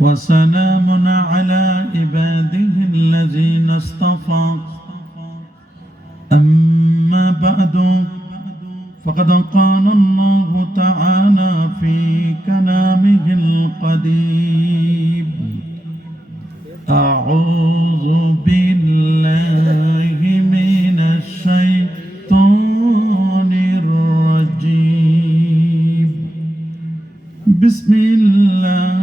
وسلام على عباده الذين اصطفى أما بعد فقد قال الله تعالى في كلامه القديم أعوذ بالله من الشيطان الرجيم بسم الله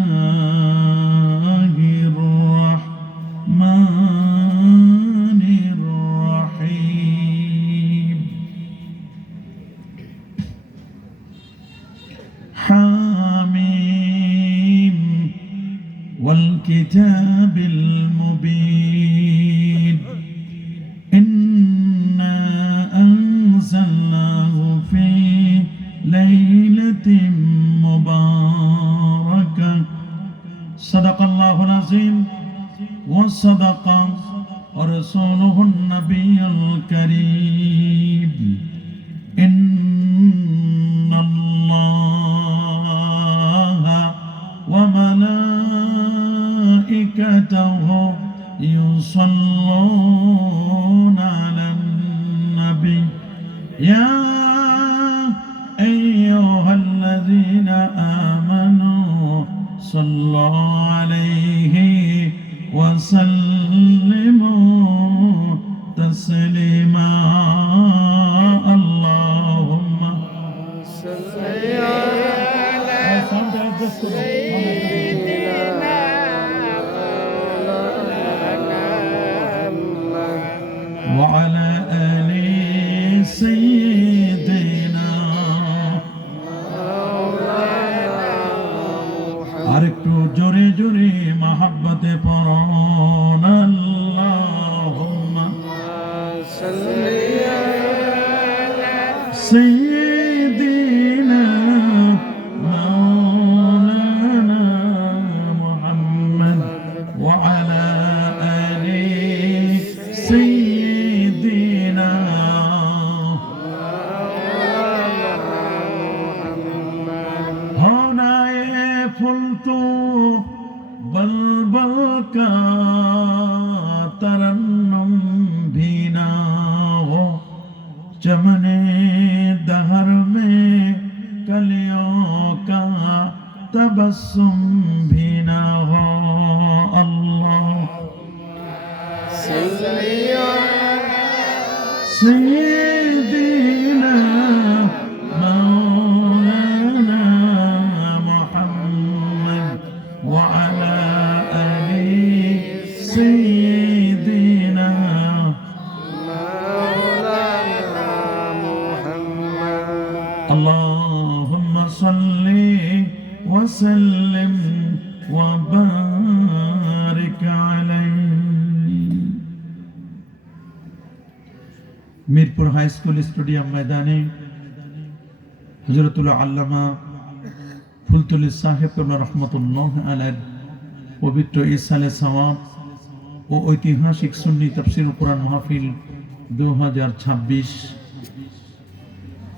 الرحمن الرحيم حاميم والكتاب المبين إنا أنزلناه في ليلة مباركة صدق الله العظيم وصدق رسوله النبي الكريم إن الله وملائكته يصلون على النبي يا أيها الذين آمنوا صلوا عليه وسلموا تسليما اللهم صل على سيدنا وعلى آل سيدنا আরেকটু জোরে জোরে মহব্বতে পড়ুন আল্লাহুম্মা সাল্লি আলা সাইয়্যিদিনা মাওলানা মুহাম্মদ ওয়া আলা আলি সাইয়্যিদিনা फुलतू बलबल का तरन्नुम भी ना हो चमने दहर में कलियों का तबस्सुम भी ना हो अल्लाह सय्यिदना وعلى آل سيدنا مولانا محمد اللهم صل وسلم وبارك عليه মিরপুর হাই স্কুল স্টেডিয়াম ময়দানে হযরতুল আল্লামা ফুলতুলি সাহেব রহমতুল্লাহ আলাইহির পবিত্র ইসালে সাওয়াব ও ঐতিহাসিক সুন্নি তাফসীর কোরআন মাহফিল 2026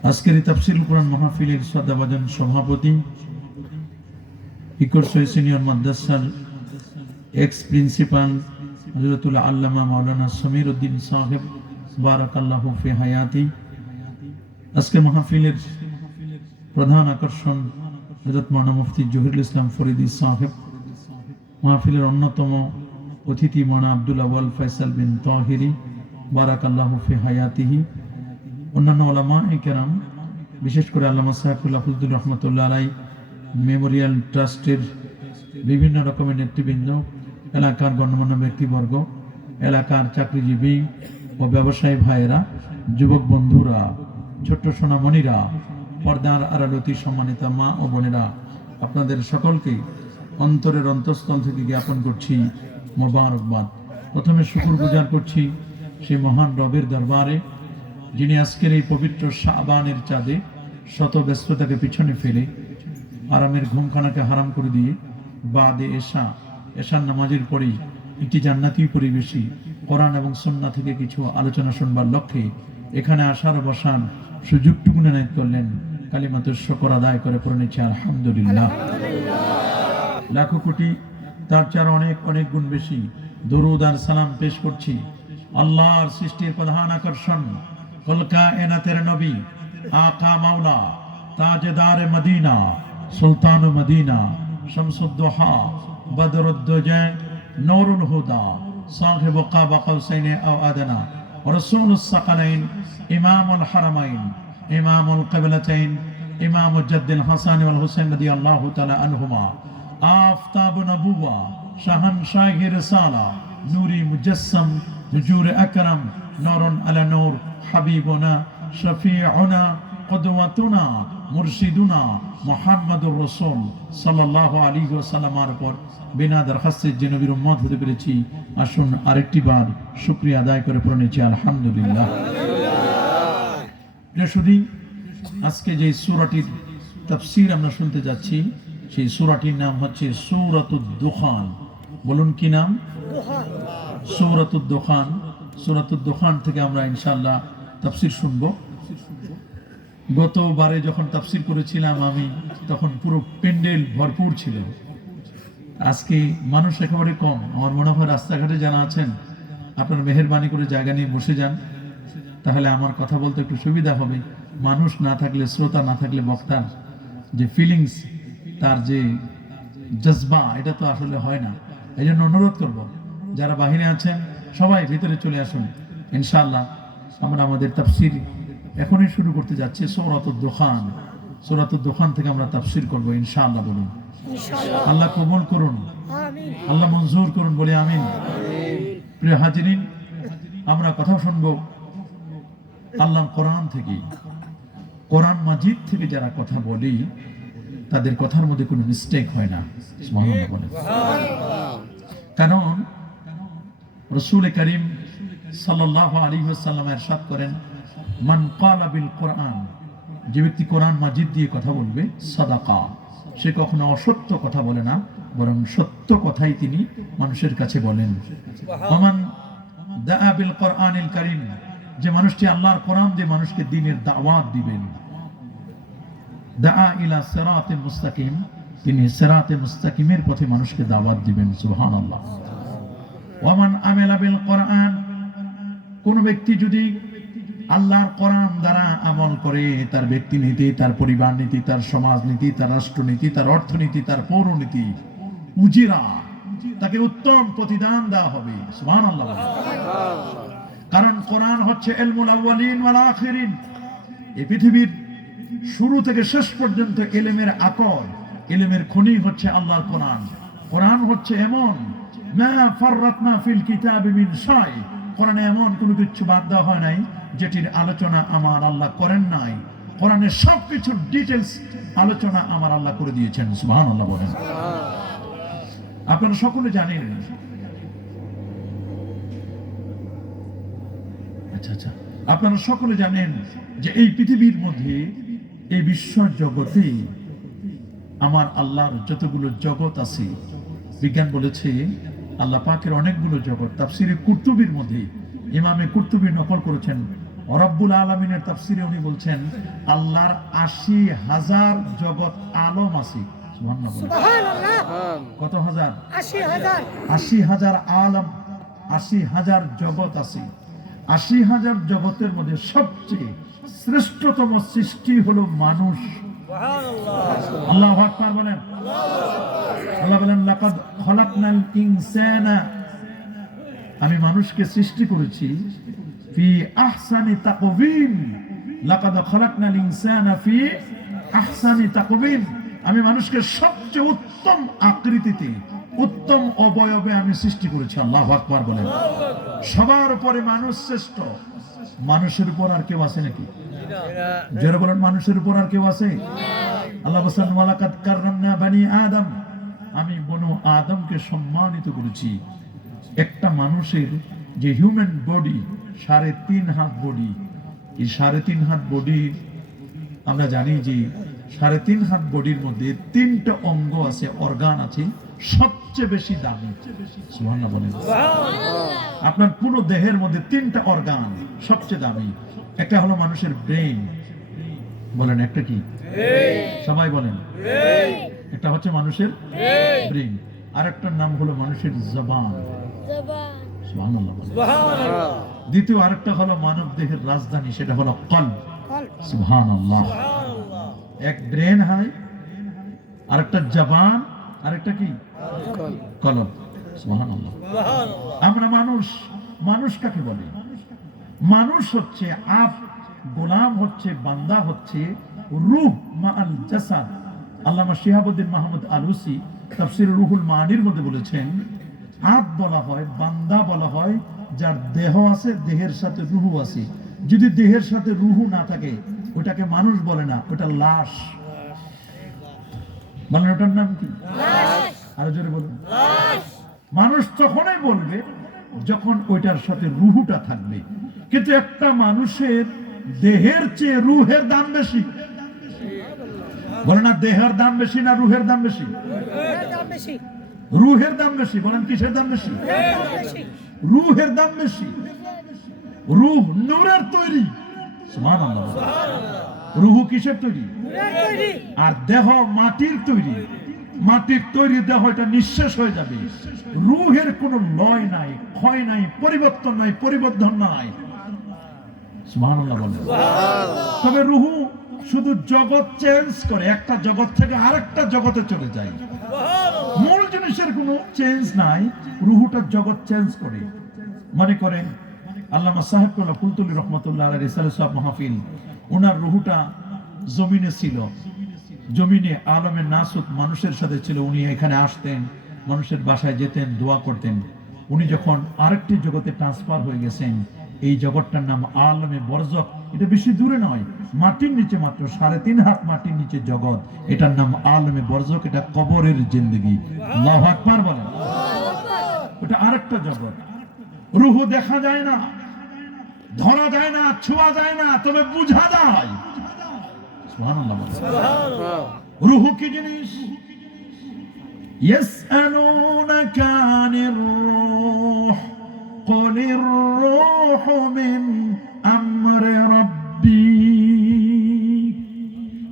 আজকের এই তাফসীর কোরআন মাহফিলের শ্রদ্ধাভাজন সভাপতি ইকরসই সিনিয়র মাদ্রাসার এক্স প্রিন্সিপাল হযরতুল আল্লামা মাওলানা সমীর উদ্দিন সাহেব বারাকাল্লাহু ফি হায়াতি আজকের মাহফিলের প্রধান আকর্ষণ হযরত মাওলানা মুফতি জহিরুল ইসলাম ফরিদি সাহেব মাহফিলের অন্যতম অতিথি মাওলানা আব্দুল আওয়াল ফয়সাল বিন তাহিরি বারাকাল্লাহু ফি হায়াতিহি অন্যান্য উলামায়ে কেরাম বিশেষ করে আল্লামা সাইফুল্লাহ ফজলুর রহমাতুল্লাহ আলাইহি মেমোরিয়াল ট্রাস্টের বিভিন্ন রকমের নেতৃবৃন্দ এলাকার গণ্যমান্য ব্যক্তিবর্গ এলাকার চাকরিজীবী ও ব্যবসায়ী ভাইয়েরা যুবক বন্ধুরা ছোট্ট সোনামণিরা পর্দার আড়ালতি সম্মানিতা মা ও বোনেরা আপনাদের সকলকে অন্তরের অন্তঃস্থল থেকে জ্ঞাপন করছি মোবারকবাদ। প্রথমে শুকর গুজার করছি সেই মহান রবের দরবারে যিনি আজকের এই পবিত্র শাবানের চাঁদে শত ব্যস্ততাকে পিছনে ফেলে আরামের ঘুমখানাকে হারাম করে দিয়ে বাদে এশার নামাজের পরেই একটি জান্নাতি পরিবেশে কোরআন এবং সুন্নাহ থেকে কিছু আলোচনা শুনবার লক্ষ্যে এখানে আসার বসার সুযোগটুকু নির্ণয় করলেন। কালিমাতুশ শুকর আদায় করে পড়ে নিচ্ছি আলহামদুলিল্লাহ। লাখো কোটি তার চেয়ে অনেক অনেক গুণ বেশি দরুদ আর সালাম পেশ করছি আল্লাহর সৃষ্টির প্রধান আকর্ষণ কুল কায়নাতের নবী আকা মাওলা তাজদার মদিনা সুলতান মদিনা শামসুদ্দোহা বদরুদ্দোজা নূরুল হুদা সাহিব কাবা কাউসাইন আও আদনা রাসূলুস সাকালাইন ইমামুল হারামাইন ইমামুল কিবলাতাইন ইমাম জাদ্দুল হাসান ওয়াল হুসাইন রাদিয়াল্লাহু তাআলা আনহুমা আফতাব নবুওয়া শাহনশাহ রিসালা নূরি মুজাসসাম হুজুর আকরাম নূরুন আলা নূর হাবিবুনা শফিউনা কুদওয়াতুনা মুরশিদুনা মুহাম্মাদুর রাসূল সাল্লাল্লাহু আলাইহি ওয়াসাল্লামের উপর বিনা দরখাস্তে যে নবীর উম্মত হতে পেরেছি আসুন আরেকটি বার শুকরিয়া আদায় করে পড়েছি আলহামদুলিল্লাহ। প্রিয় সুধী, আজকে যে সূরাটির তাফসীর আমরা শুনতে যাচ্ছি সেই সূরাটির নাম হচ্ছে সূরাতুদ দুখান। বলুন কি নাম? সূরাতুদ দুখান। সূরাতুদ দুখান থেকে আমরা ইনশাআল্লাহ তাফসীর শুনবো। গতবারে যখন তাফসীর করেছিলাম আমি, তখন পুরো প্যান্ডেল ভরপুর ছিল। আজকে মানুষ একেবারে কম। আমার মনে হয় রাস্তাঘাটে যারা আছেন আপনারা মেহেরবানি করে জায়গা নিয়ে বসে যান, তাহলে আমার কথা বলতে একটু সুবিধা হবে। মানুষ না থাকলে, শ্রোতা না থাকলে বক্তার যে ফিলিংস, তার যে জজবা, এটা তো আসলে হয় না। এই জন্য অনুরোধ করব, যারা বাহিরে আছেন সবাই ভিতরে চলে আসুন। ইনশাআল্লাহ আমরা আমাদের তাফসীর এখনই শুরু করতে যাচ্ছি। সূরাতুদ দুখান। সূরাতুদ দুখান থেকে আমরা তাফসীর করব ইনশাআল্লাহ। বলুন আল্লাহ কবুল করুন, আল্লাহ মঞ্জুর করুন, বলে আমিন। প্রিয় হাজিরিন, আমরা কথা শুনবো আল্লাহ কোরআন থেকে। কোরআন মাজিদ থেকে যারা কথা বলি তাদের কথার মধ্যে কোনো মিস্টেক হয় না। সুবহানাল্লাহ বলেন। কারণ রাসূল করিম সাল্লাল্লাহু আলাইহি ওয়াসাল্লাম ইরশাদ করেন, মান ক্বালা বিল কোরআন, যে ব্যক্তি কোরআন মাজিদ দিয়ে কথা বলবে, সাদাকা, সে কখনো অসত্য কথা বলে না, বরং সত্য কথাই তিনি মানুষের কাছে বলেন। ওমান দাআ বিল কোরআনিল কারীম, যে মানুষটি আল্লাহর কোরআন দিয়ে মানুষকে দ্বীনের দাওয়াত দিবেন, দাআ ইলা সিরাতিল মুস্তাকিম, তিনি সিরাতে মুস্তাকিমের পথে মানুষকে দাওয়াত দিবেন। সুবহানাল্লাহ। ওমান আমিলা বিল কোরআন, কোন ব্যক্তি যদি আল্লাহর কোরআন দ্বারা আমল করে, তার ব্যক্তি নীতি, তার পরিবার নীতি, তার সমাজ নীতি, তার রাষ্ট্রনীতি, তার অর্থনীতি, তার পৌরনীতি, উজিরা, তাকে উত্তম প্রতিদান দেওয়া হবে। সুবহানাল্লাহ। কারণ কোরআন হচ্ছে ইলমুল আউয়ালিন ওয়াল আখিরিন। এই পৃথিবীর শুরু থেকে শেষ পর্যন্ত ইলমের আকর, ইলমের খনি হচ্ছে আল্লাহর কোরআন। কোরআন হচ্ছে এমন, মা ফাররাতনা ফিল কিতাবি মিন শাই, কোরআনে এমন কোনো কিছু বাদ দেওয়া হয় নাই যেটির আলোচনা আমার আল্লাহ করেন নাই। কোরআনের সবকিছুর ডিটেইলস আলোচনা আমার আল্লাহ করে দিয়েছেন। সুবহানাল্লাহ বলেন। আপনারা সকলে জানেন, আচ্ছা, আপনারা সকলে জানেন যে এই পৃথিবীর মধ্যে, এই বিশ্ব জগতে আমার আল্লাহর যতগুলো জগৎ আছে, বিজ্ঞান বলেছে আল্লাহ পাকের অনেকগুলো জগৎ। তাফসিরে কুরতুবির মধ্যে ইমামে কুরতুবি নকল করেছেন, রব্বুল আলামিনের তাফসিরে উনি বলছেন আল্লাহর ৮০,০০০ জগৎ আলম আছে। সুবহানাল্লাহ। কত হাজার? ৮০,০০০। ৮০,০০০ আলম, ৮০,০০০ জগৎ আছে। ৮০,০০০ জগতের মধ্যে সবচেয়ে শ্রেষ্ঠতম সৃষ্টি হলো মানুষ। আল্লাহু আকবার বলেন। আল্লাহ বলেন, লাকাদ খলাকনাল ইনসানা, আমি মানুষকে সৃষ্টি করেছি ফি আহসানি তাকওয়িম। লাকাদ খলাকনাল ইনসানা ফি আহসানি তাকওয়িম, আমি মানুষকে সবচেয়ে উত্তম আকৃতিতে, উত্তম অবয়বে আমি সৃষ্টি করেছি। আল্লাহু আকবার বলেন। সবার উপরে মানুষ শ্রেষ্ঠ। মানুষের উপর আর কেউ আছে নাকি? যারা বলেন মানুষের উপর আর কেউ আছে? আল্লাহ বলেন, ওয়ালাকাদ কাররামনা বানি আদম, আমি বনু আদমকে সম্মানিত করেছি। একটা মানুষের যে হিউম্যান বডি, ৩.৫ হাত বডি, এই ৩.৫ হাত বডি, আমরা জানি যে ৩.৫ হাত বডির মধ্যে ৩টা অঙ্গ আছে, অর্গান আছে, সবচেয়ে বেশি দামি। সুবহানাল্লাহ বলেন। আপনার পুরো দেহের মধ্যে 3টা অর্গান সবচেয়ে দামি। একটা হলো মানুষের ব্রেন, বলেন একটা কি? সবাই বলেন। একটা হচ্ছে মানুষের ব্রেন। আরেকটার নাম হলো মানুষের জবান। জবান। সুবহানাল্লাহ। সুবহানাল্লাহ। দ্বিতীয় আরেকটা হলো মানব দেহের রাজধানী, সেটা হলো কলব। সুবহানাল্লাহ। সুবহানাল্লাহ। এক ব্রেন হয়, আরেকটা জবান, আরেকটা কি কলব। সুবহানাল্লাহ। সুবহানাল্লাহ। আমরা মানুষ, মানুষ কাকে বলে? মানুষ হচ্ছে আপ, গোলাম হচ্ছে, বান্দা হচ্ছে রূহ মাআল জাসাদ। আল্লামা শিহাবুদ্দিন মাহমুদ আলুসি তাফসীর রুহুল মানির মধ্যে বলেছেন, আপ বলা হয়, বান্দা বলা হয় যার দেহ আছে, দেহের সাথে রুহু আছে। যদি দেহের সাথে রুহু না থাকে ওটাকে মানুষ বলে না, ওটা লাশ। মানে ওটার নাম কি? আরো জোরে বলুন। মানুষ তখনই বলবে যখন ওইটার সাথে রুহুটা থাকবে। কিন্তু একটা মানুষের দেহের চেয়ে রুহের দাম বেশি। বলে না দেহের দাম বেশি না রুহের দাম বেশি? রুহের দাম বেশি। বলেন কিসের দাম বেশি? রুহের দাম বেশি। রুহ নূরের তৈরি। সুবহানাল্লাহ। রুহু কিসের তৈরি? আর দেহ মাটির তৈরি। মাটির তৈরি দেহ, এটা নিঃশেষ হয়ে যাবে। রুহের কোনো লয় নাই, ক্ষয় নাই, পরিবর্তন নাই, পরিবর্ধন নাই। সুবহানাল্লাহ বলেন। তবে রুহু শুধু জগৎ চেঞ্জ করে, একটা জগৎ থেকে আরেকটা জগতে চলে যায়। মূল জিনিসের কোনো চেঞ্জ নাই, রুহুটা জগৎ চেঞ্জ করে। মনে করেন আল্লামা সাহেবুল্লাহ কুলতুলি রহমাতুল্লাহ আলাইহি রিসালাত সাহেব মাহফিল, ওনার রুহুটা জমিনে ছিল, জমিনে আলমে নাসুত মানুষের সাথে ছিল। উনি এখানে আসতেন, মানুষের বাসায় যেতেন, দোয়া করতেন। উনি যখন আরেকটি জগতে ট্রান্সফার হয়ে গেছেন, এই জগৎটার নাম আলমে বরজখ। এটা বেশি দূরে নয়, মাটির নিচে মাত্র 3.5 হাত মাটির নিচে জগৎ, এটার নাম আলমে বরজখ। এটা কবরের জিন্দেগি। আল্লাহু আকবার বলেন। ওটা আরেকটা জগৎ। রুহু দেখা যায় না, ধরা যায় না, ছোঁয়া যায় না, তবে বুঝা যায়। সুবহানাল্লাহ বলেন। রুহু কি জিনিস? ইয়াসআলুনাকা আনির রূহ কুলির রূহু মিন আমরি রাব্বি।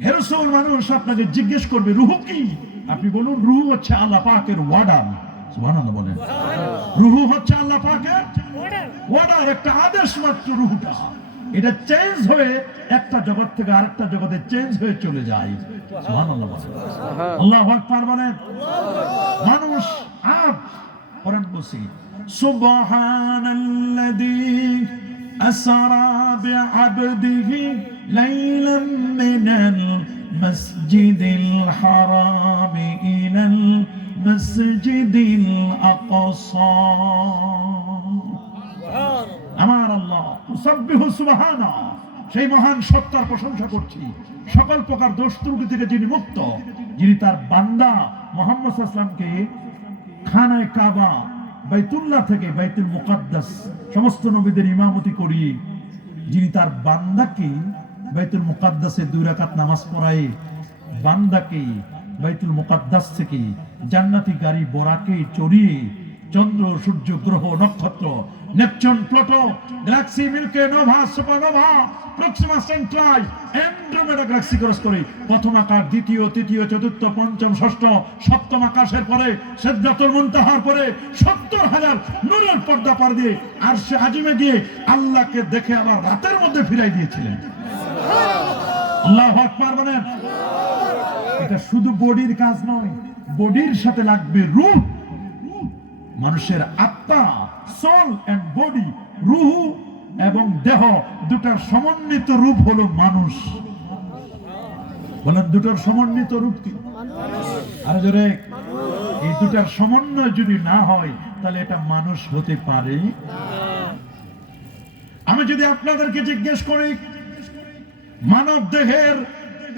হে রাসূল, মানুষ আপনাকে জিজ্ঞেস করবে রুহু কি? আপনি বলুন রুহু হচ্ছে আল্লাহ পাকের ওয়ার্ডার। সুবহানাল্লাহ বলেন। রুহু হচ্ছে আল্লাহ পাকের ওয়ার্ডার, একটা আদেশ মাত্র রুহুটা। এটা চেঞ্জ হয়ে একটা জগৎ থেকে আরেকটা জগতে চেঞ্জ হয়ে চলে যায়। সুবহানাল্লাহ বলেন। আল্লাহু আকবার বলেন। মানুষ আপ পড়েন বলছি, সুবহানাল্লাযী আসরা বিআবদিহি লাইলাম মিনাল মাসজিদিল হারাম ইলাল মাসজিদিল আকসা। আমার আল্লাহ মুসাব্বিহু সুবহানা, সেই মহান সত্তার প্রশংসা করছি, সকল প্রকার দোষ ত্রুটি থেকে যিনি মুক্ত, যিনি তার বান্দা মুহাম্মদ সাল্লাল্লাহু আলাইহি ওয়াসাল্লামকে খানায়ে কাবা, বাইতুল্লাহ থেকে বাইতুল মুকাদ্দাস সমস্ত নবীদের ইমামতি করিয়ে, যিনি তার বান্দাকে বাইতুল মুকাদ্দাসে 2 রাকাত নামাজ পড়ায়, বান্দাকে বাইতুল মুকাদ্দাস থেকে জান্নাতি গাড়ি বোরাকে চড়িয়ে চন্দ্র, সূর্য, গ্রহ, নক্ষত্র, Neptune, Pluto, galaxy, milky, nova, supernova, Proxima Centauri, Andromeda galaxy cross করে প্রথম আকাশ, দ্বিতীয়, তৃতীয়, চতুর্থ, পঞ্চম, ষষ্ঠ, সপ্তম আকাশের পরে সিদরাতুল মুনতাহার পরে 70,000 নূরের পর্দা পার দিয়ে আরশে আজিমে গিয়ে আল্লাহকে দেখে আবার রাতের মধ্যে ফিরাই দিয়েছিলেন। আল্লাহু আকবার বলেন। এটা শুধু বডির কাজ নয়, বডির সাথে লাগবে রূহ। মানুষের আত্মা, সোল এন্ড বডি, রূহ এবং দেহ, দুটার সমন্বিত রূপ হলো মানুষ। বলেন দুটার সমন্বিত রূপ কি? আরো জোরে। এই দুটার সমন্বয় যদি না হয় তাহলে এটা মানুষ হতে পারে। আমি যদি আপনাদেরকে জিজ্ঞেস করি, মানব দেহের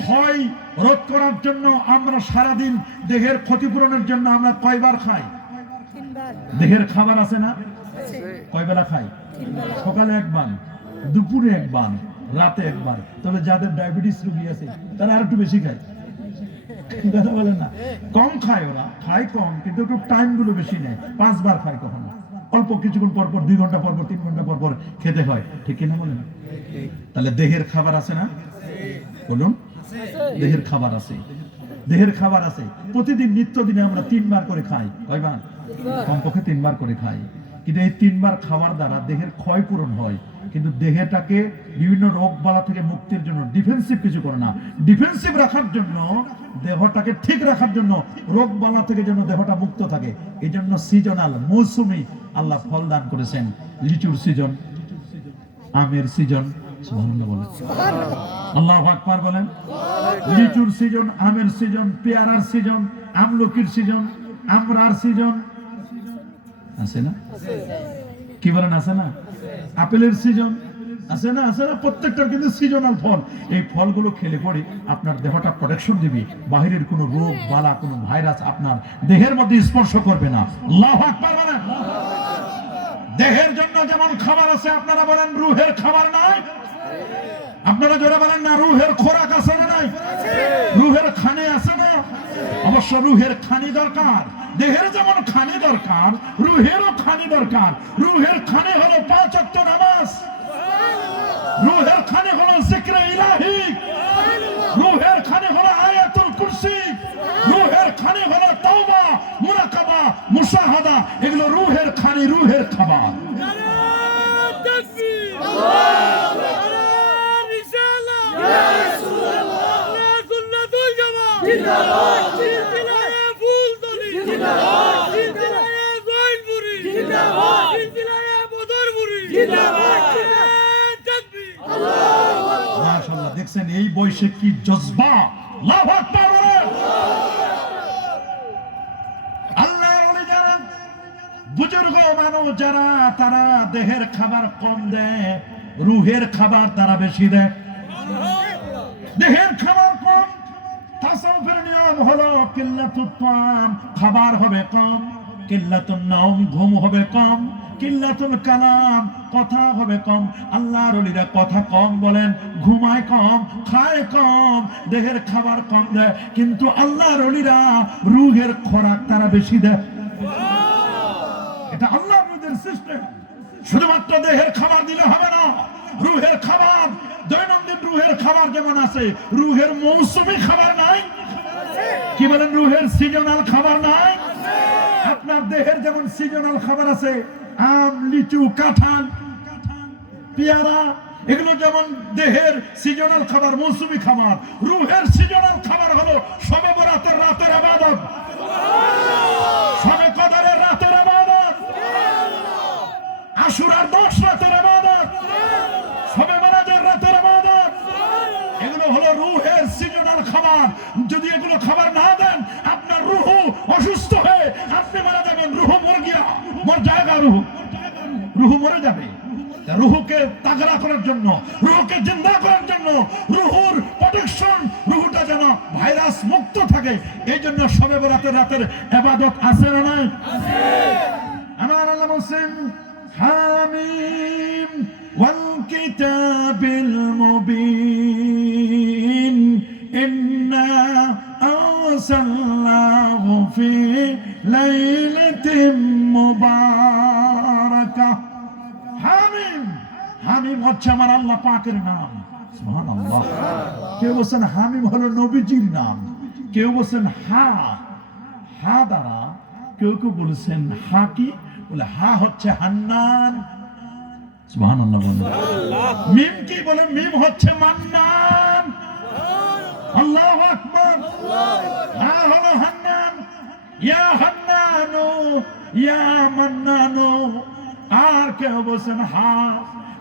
ক্ষয় রোধ করার জন্য আমরা সারাদিন দেহের ক্ষতিপূরণের জন্য আমরা কয়বার খাই? দেহের খাবার আছে না? কয় বেলা খাই? সকালে একবার, দুপুরে একবার, রাতে একবার। তবে যাদের ডায়াবেটিস রোগী আছে তারা আর একটু বেশি খায়। কথা বলেন না, কম খায়, ওরা খায় কম কিন্তু একটু টাইম গুলো বেশি নেয়। 5 বার খায়, কখনো অল্প কিছুক্ষণ পর পর, 2 ঘন্টা পর পর, 3 ঘন্টা পর পর খেতে হয়। ঠিক কিনা বলেন? তাহলে দেহের খাবার আছে না? বলুন, দেহের খাবার আছে। দেহের খাবার আছে, প্রতিদিন নিত্যদিনে আমরা 3 বার করে খাই, কয়বার? কমপক্ষে 3 বার করে খাই। কিন্তু এই 3 বার খাওয়ার দ্বারা দেহের ক্ষয় পূরণ হয়, কিন্তু দেহটাকে বিভিন্ন রোগ বালা থেকে মুক্তির জন্য ডিফেন্সিভ কিছু করে না। ডিফেন্সিভ রাখার জন্য, দেহটাকে ঠিক রাখার জন্য, রোগ বালা থেকে যেন দেহটা মুক্ত থাকে, এই জন্য সিজনাল মৌসুমি আল্লাহ ফল দান করেছেন। লিচুর সিজন, আমের সিজন, সুবহানাল্লাহ বলেন, আল্লাহু আকবার বলেন। লিচুর সিজন, আমের সিজন, পেয়ারার সিজন, আমলকির সিজন, আমরার সিজন আছে না? কি বলেন, আছে না? আপেলের সিজন আছে না? আছে না? প্রত্যেকটার কিন্তু সিজনাল ফল। এই ফলগুলো খেলে পরে আপনার দেহটা প্রোটেকশন দিবে, বাহিরের কোনো রোগ বালা, কোনো ভাইরাস আপনার দেহের মধ্যে স্পর্শ করবে না। আল্লাহু আকবার বলেন। দেহের জন্য যেমন খাবার আছে, আপনারা বলেন রুহের খাবার নাই? আপনারা যারা বলেন না, রুহের খোরাক আছে না নাই? রুহের খানি আছে না? অবশ্য রুহের খানি দরকার। দেহের যেমন খানি দরকার, রুহেরও খানি দরকার। রুহের খানি হলো 5 ওয়াক্ত নামাজ, রুহের খানি হলো জিক্রে ইলাহি, রুহের খানি হলো আয়াতুল কুরসি, রুহের খানি হলো তাওবা, মুরাকাবা, মুশাহাদা। এগুলো রুহের খানি, রুহের খাবার। মাশাআল্লাহ, দেখছেন এই বয়সে কি জজবা! আল্লাহু আকবার বলেন। আল্লাহর ওলি যারা, বুজুর্গ মানুষ যারা, তারা দেহের খাবার কম দেয়, রুহের খাবার তারা বেশি দেয়। দেহের খাবার কম, তাসাউফের নিয়ম হলো কিল্লাতুত তাআম, খাবার হবে কম, কিল্লাতুন নাওম, ঘুম হবে কম, কিল্লাতুল কালাম, কথা হবে কম। আল্লাহর ওলিরা কথা কম বলেন, ঘুমায় কম, খায় কম, দেহের খাবার কম দেয়। কিন্তু আল্লাহর ওলিরা রুহের খোরাক তারা বেশি দেয়। এটা আল্লাহর ওলিদের সিস্টেম। শুধুমাত্র দেহের খাবার দিলে হবে না, রুহের খাবার, দৈনন্দিন রুহের খাবার যেমন আছে, রুহের মৌসুমী খাবার নাই? কি বলেন, রুহের সিজনাল খাবার নাই? আপনার দেহের যেমন সিজনাল খাবার আছে, আম, লিচু, কাঁঠাল, পেয়ারা, এগুলো যেমন দেহের সিজনাল খাবার, মৌসুমী খাবার। রুহের সিজনাল খাবার হলো শবে বরাতের রাতের ইবাদত, শবে কদরের রাতের ইবাদত, আশুরার 10 রাতের ইবাদত, শবে মেরাজের রাতের ইবাদত। এগুলো হলো রুহের সিজনাল খাবার। যদি এগুলো খাবার না দেন, আপনার রুহু অসুস্থ হয়ে আপনি মারা যাবেন। রুহু মরে গিয়া, মর জায়গা, রুহু মরে যাবে। রুহুকে তাগড়া করার জন্য, রুহুকে জিন্দা করার জন্য, রুহুর প্রোটেকশন, রুহুটা যেন ভাইরাস মুক্ত থাকে, এই জন্য শবে বরাতের রাতের ইবাদত আছে না নাই? আমার আল্লাহ বলেন, হামিম ওয়াল কিতাবিল মুবিন ইন্না আরসালনাহু ফি লাইলাতিন মুবারাকাহ। হামিম, হামিম হচ্ছে আমার আল্লাহ পাকের নাম। সুবহানাল্লাহ। কেউ বলেন হামিম হলো নবীজির নাম, কেউ বলেন হা, হা দ্বারা, কেউ কেউ বলেছেন হা কি, বলে হা হচ্ছে হান্নান। সুবহানাল্লাহ বলেন। মিম কি, বলে মিম হচ্ছে মান্নান। আল্লাহু আকবার। হা হলো হান্নান, ইয়া হান্নানু, ইয়া মান্নানু। আর কেউ বলেছেন হা,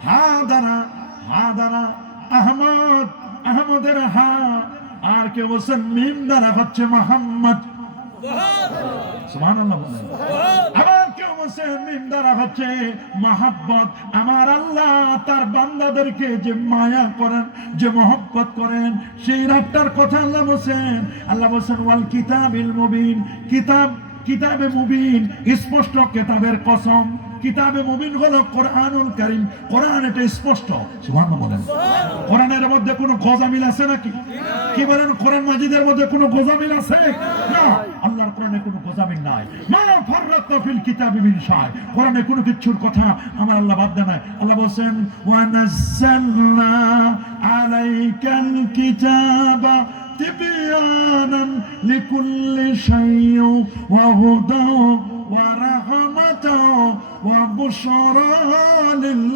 হা দ্বারা, হা দ্বারা আহমদ, আহমদের হা। আর কেউ বলেছেন মিম দ্বারা হচ্ছে মোহাম্মদ। সুবহানাল্লাহ বলেন। আবার কেউ বলেছেন মিম দ্বারা হচ্ছে মহব্বত। আমার আল্লাহ তার বান্দাদেরকে যে মায়া করেন, যে মহব্বত করেন, সেই রাতটার কথা আল্লাহ বলেছেন। আল্লাহ বলেছেন ওয়াল কিতাবিল মুবিন, কিতাব, কিতাবে মুবিন, স্পষ্ট কিতাবের কসম। কিতাবে মুবিন হলো কোরআনুল কারীম। কোরআন এটা স্পষ্ট। সুবহানাল্লাহ বলেন। কোরআনের মধ্যে কোনো গজামিল আছে নাকি? কি বলেন, কোরআন মাজিদের মধ্যে কোনো গজামিল আছে? না, আল্লাহর কোরআনে কোনো গজামিল নাই। মা ফাররাতনা ফিল কিতাবি মিন শাই। কোরআনে কোনো কিছুর কথা আমার আল্লাহ বাদ দেয় না। আল্লাহ বলেন ওয়া নাযালনা আলাইকাল কিতাবা তিবিয়ানান লিকুল্লি শাইইন ওয়া হুদা ওয়া রাহমাতা ওয়া বুশরা লিল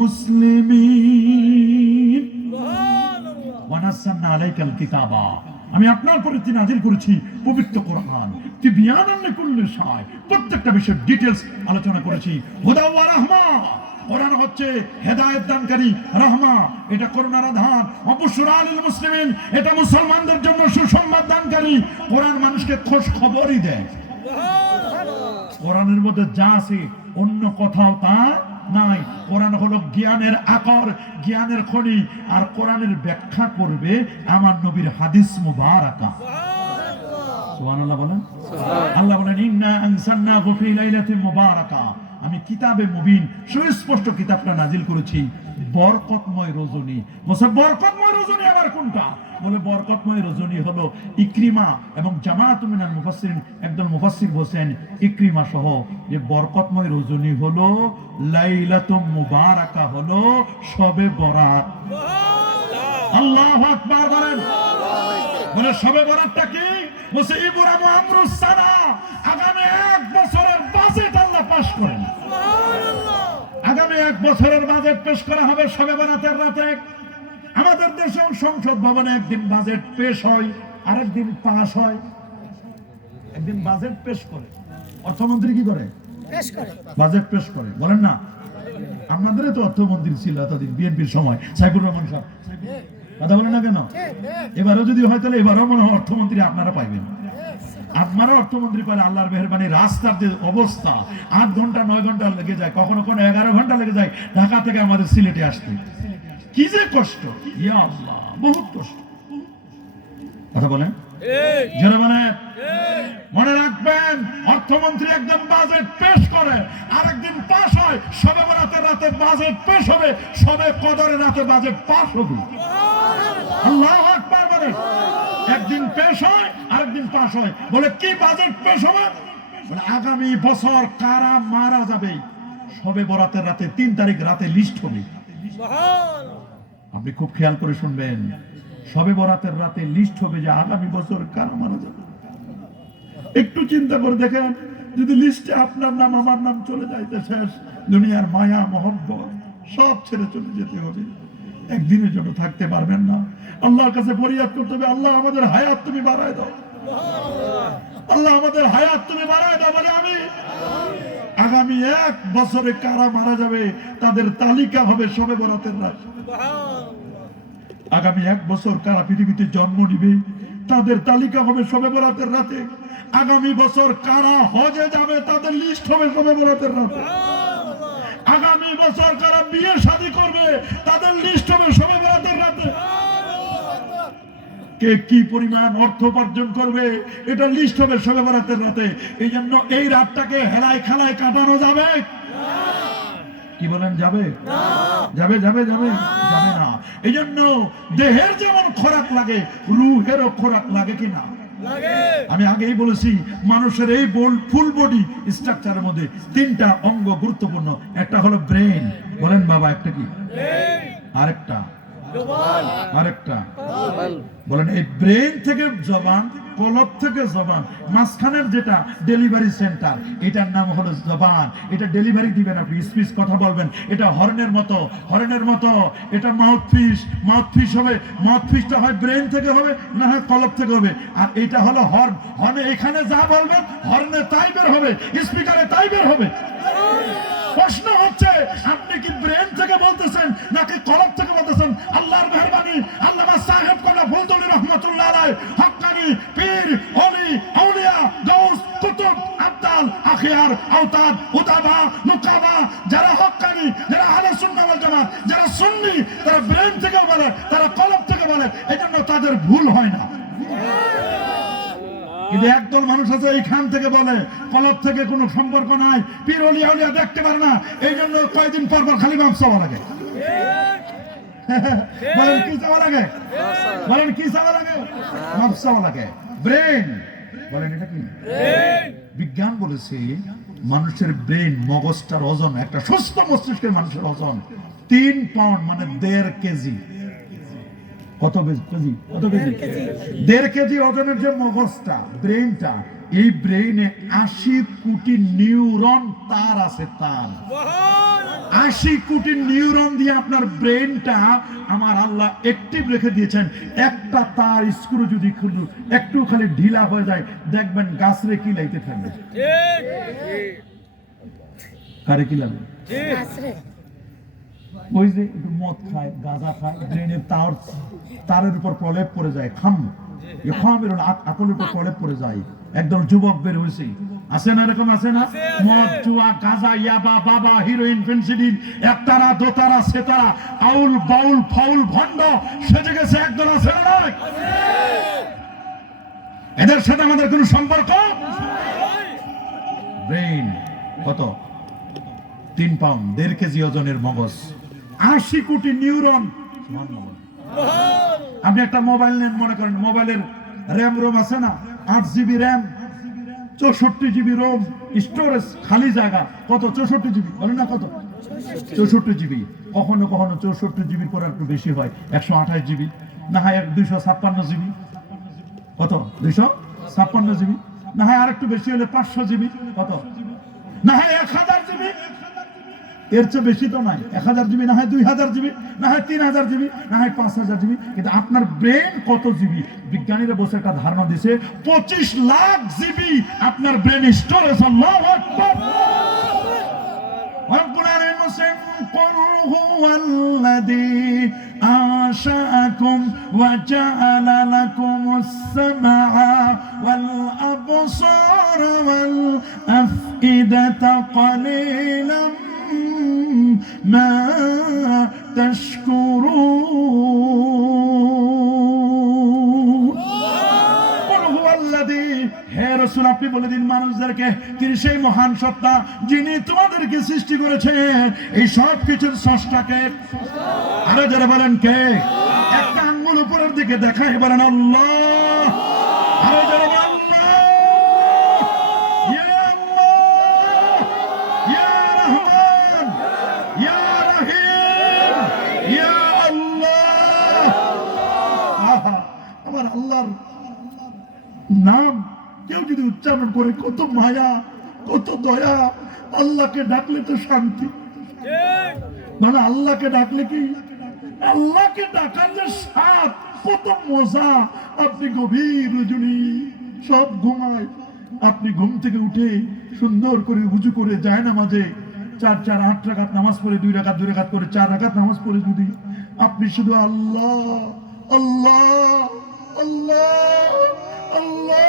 মুসলিমিন। ওয়া নাযালনা আলাইকাল কিতাবা, আমি আপনার প্রতি নাযিল করেছি পবিত্র কোরআন, তিবিয়ানান লিকুল্লি শাই, প্রত্যেকটা বিষয়ের ডিটেইলস আলোচনা করেছি। হুদা ওয়া রাহমা, কোরআন হচ্ছে হেদায়েত দানকারী, রাহমা এটা করুণার আধার, অবশুরা লিল মুসলিমিন এটা মুসলমানদের জন্য সুসংবাদ দানকারী। কোরআন মানুষকে খোঁজ খবরই দেয়। কোরআনের মধ্যে যা আছে অন্য কোথাও তা নাই। কোরআন হলো জ্ঞানের আকর, জ্ঞানের খনি। আর কোরআনের ব্যাখ্যা করবে আমার নবীর হাদিস মুবারাকা। সুবহানাল্লাহ বলেন। আল্লাহ বলেন ইন্না আনসালনাহু ফি লাইলাতিন মুবারাকা, আমি কিতাবে মুবিন সুস্পষ্ট কিতাবটা নাজিল করেছি বরকতময় রজনী। বলে বরকতময় রজনী আবার কোনটা? বলে বরকতময় রজনী হলো ইকরিমা এবং জামাআত মিনাল মুফাসসিরিন, একদল মুফাসসির বলেন ইকরিমা সহ যে বরকতময় রজনী হলো লাইলাতুম মুবারাকা, হলো শবে বরাত। আল্লাহু আকবার বলেন। বলে শবে বরাতটা কি? বলে ইবরামু আমরুস সানা, আগামী 1 বছরের বাজেট আল্লাহ পাস করেন। আগামী 1 বছরের বাজেট পেশ করা হবে শবে বরাতের রাতে। আমাদের দেশে সংসদ ভবনে একদিন বাজেট পেশ হয়, আরেকদিন পাস হয়। একদিন বাজেট পেশ করে, অর্থমন্ত্রী কি করে? বাজেট পেশ করে। বলেন না, আপনাদের তো অর্থমন্ত্রী ছিল এতদিন বিএনপির সময়, সাইফুর রহমান সাহেব। কথা বলেন না কেন? এবারও যদি হয় তাহলে এবারও মনে হয় অর্থমন্ত্রী আপনারা পাইবেন। আপনারা অর্থমন্ত্রী পাইলে আল্লাহর মেহেরবানি। রাস্তার যে অবস্থা, 8 ঘন্টা 9 ঘন্টা লেগে যায়, কখনো 11 ঘন্টা লেগে যায় ঢাকা থেকে আমাদের সিলেটে আসতে। কি যে কষ্ট, ইয়া আল্লাহ, বহুত কষ্ট। কথা বলেন, যারা বলেন মনে রাখবেন, অর্থমন্ত্রী একদম বাজেট পেশ করে, আরেকদিন পাস হয়। শবে বরাতের রাতে বাজেট পেশ হবে, শবে কদরের রাতে বাজেট পাস হবে। আল্লাহু আকবার বলেন। একদিন পেশ হয়, আরেকদিন পাস হয়। বলে কি বাজেট পেশ হবে? বলে আগামী বছর কারা মারা যাবে শবে বরাতের রাতে 3 তারিখ রাতে লিস্ট হবে। আপনি খুব খেয়াল করে শুনবেন, শবে বরাতের রাতে লিস্ট হবে যে আগামী বছর কারা মারা যাবে। একটু চিন্তা করে দেখেন, যদি লিস্টে আপনার নাম আমার নাম চলে যায় তো শেষ। দুনিয়ার মায়া মহব্বত সব ছেড়ে চলে যেতে হবে, একদিনের জন্য থাকতে পারবেন না। আল্লাহর কাছে ফরিয়াদ করতে হবে, আল্লাহ আমাদের হায়াত তুমি বাড়ায় দাও, আল্লাহ আমাদের হায়াত তুমি বাড়ায় দাও। বলে আমি আগামী 1 বছরে কারা মারা যাবে তাদের তালিকা হবে শবে বরাতের রাত। আগামী 1 বছর কারা পৃথিবীতে জন্ম নিবে তাদের তালিকা হবে শবে বরাতের রাতে। আগামী বছর কারা হজে যাবে তাদের লিস্ট হবে শবে বরাতের রাতে। আগামী বছর কারা বিয়ে শাদী করবে তাদের লিস্ট হবে শবে বরাতের রাতে। কে কি পরিমাণ অর্থ উপার্জন করবে এটা লিস্ট হবে শবে বরাতের রাতে। এই জন্য এই রাতটাকে হেলায় খেলায় কাটানো যাবে? কি বলেন, যাবে? যাবে যাবে যাবে যাবে না। এই জন্য দেহের যেমন খোরাক লাগে, রুহেরও খোরাক লাগে কিনা? আমি আগেই বলেছি, মানুষের এই ফুল বডি স্ট্রাকচারের মধ্যে 3টা অঙ্গ গুরুত্বপূর্ণ। একটা হলো ব্রেন। বলেন বাবা, একটা কি? আরেকটা বলেন এই ব্রেন থেকে জবান, কলব থেকে জবান, মাঝখানের যেটা ডেলিভারি সেন্টার, এটার নাম হলো জবান। এটা ডেলিভারি দিবেন আপনি, স্পিচ কথা বলবেন। এটা হর্নের মতো এটা মাউথপিস হবে। মাউথপিসটা হয় ব্রেন থেকে হবে, না হয় কলব থেকে হবে। আর এটা হলো হর্ন। হর্নে এখানে যা বলবেন হর্নে তাই বের হবে, স্পিকারে তাই বের হবে। প্রশ্ন হচ্ছে আপনি কি ব্রেন থেকে বলতেছেন নাকি কলব থেকে বলতেছেন? আল্লাহর মেহেরবানি, আল্লামা সাহেব কোলা ফুলতলি রহমাতুল্লাহ আলাইহি হক্কানি পীর ওলি আউলিয়া গাউস কুতুব আব্দাল আখিয়ার আওতাদ উতাবা নুকাবা, যারা হক্কানি, যারা আহলে সুন্নাহ ওয়াল জামাত, যারা সুন্নি, তারা ব্রেন থেকে বলে, তারা কলব থেকে বলে। এজন্য তাদের ভুল হয় না। কিন্তু একদল মানুষ আছে এইখান থেকে বলে, কলব থেকে কোনো সম্পর্ক নাই, পীর ওলি আউলিয়া দেখতে পারে না, এই জন্য কয়েকদিন পর পর খালি মাপ চাওয়া লাগে। বলেন কি চাওয়া লাগে? বলেন কি চাওয়া লাগে? মাপ চাওয়া লাগে। ব্রেন, বলেন এটা কি? বিজ্ঞান বলেছে মানুষের ব্রেন, মগজটার ওজন, একটা সুস্থ মস্তিষ্কের মানুষের ওজন 3 পাউন্ড, মানে 1.5 কেজি। কত কেজি? কত কেজি? 1.5 কেজি ওজনের যে মগজটা, ব্রেইনটা, এই ব্রেইনে 80 কোটি নিউরন তার আছে। তার 80 কোটি নিউরন দিয়ে আপনার ব্রেইনটা আমার আল্লাহ অ্যাক্টিভ রেখে দিয়েছেন। একটা তার স্ক্রু যদি একটু খালি ঢিলা হয়ে যায়, দেখবেন গাছরে কি লাইতে থাকবে। কারে কি লাগবে? ওই যে একটু মদ খায়, গাঁজা খায়, ব্রেনের তারের উপর প্রলেপ পড়ে যায়, খামের আকলের উপর প্রলেপ পড়ে যায়। একদম যুবক বের হয়েছে, আছে না এরকম? আছে না? মদ, জুয়া, গাঁজা, ইয়াবা, বাবা, হিরোইন, ফেন্সিডিল, একতারা, দোতারা, সেতারা, আউল বাউল ফাউল ভণ্ড সেজে গেছে একদল। আছে না? এদের সাথে আমাদের কোনো সম্পর্ক? ব্রেইন কত? 3 পাউন্ড, 1.5 কেজি ওজনের মগজ, 80 কোটি নিউরন। আপনি একটা মোবাইল নেন, মনে করেন মোবাইলের র্যাম রোম আছে না, 8 GB RAM, 64 GB ROM storage, খালি জায়গা কত? 64 জিবি, বলেন না কত? 64 জিবি। কখনো কখনো 64 জিবির পর একটু বেশি হয়, 128 জিবি, না হয় 256 জিবি। কত? 256 জিবি। না হয় আর একটু বেশি হলে 500 জিবি। কত? না হয় 1000 জিবি। এর চেয়ে বেশি তো নাই। 1000 জিবি, না হয় 2000 জিবি, না হয় 3000 জিবি, না হয় 5000 জিবি। কিন্তু আপনার ব্রেন কত জিবি? বিজ্ঞানীরা বসে একটা ধারণা দিয়েছে 25 লাখ জিবি আপনার ব্রেন স্টোরেজ। আল্লাহু আকবার। والقرآن قل هو الذي أنشأكم وجعل لكم السمع والأبصار والأفئدة قليلا ما تشكرون قل هو الذي হে রাসূল আপনি বলে দিন মানুষদেরকে, তিনি সেই মহান সত্তা যিনি তোমাদেরকে সৃষ্টি করেছেন। এই সব কিছুর স্রষ্টাকে। আরো যারা বলেন কে? একটা আঙ্গুল উপরের দিকে দেখায় বলেন আল্লাহ। আরো যারা বলেন আল্লাহ, ইয়া আল্লাহ, ইয়া রহমান, ইয়া রহিম, ইয়া আল্লাহ। আহা, আমার আল্লাহর নাম কেউ যদি উচ্চারণ করে, কত মায়া, কত দয়া। আল্লাহকে ডাকলে তো শান্তি, মানে আল্লাহকে ডাকলে কি, আল্লাহকে ডাকার যে স্বাদ, কত মজা। আপনি গভীর রজনী, সব ঘুমায়, আপনি ঘুম থেকে উঠে সুন্দর করে উজু করে যায় না, মাঝে 4 8 রাকাত নামাজ পড়ে, 2 রাকাত 2 রাকাত করে 4 রাকাত নামাজ পড়ে, যদি আপনি শুধু আল্লাহ আল্লাহ আল্লাহ আল্লাহ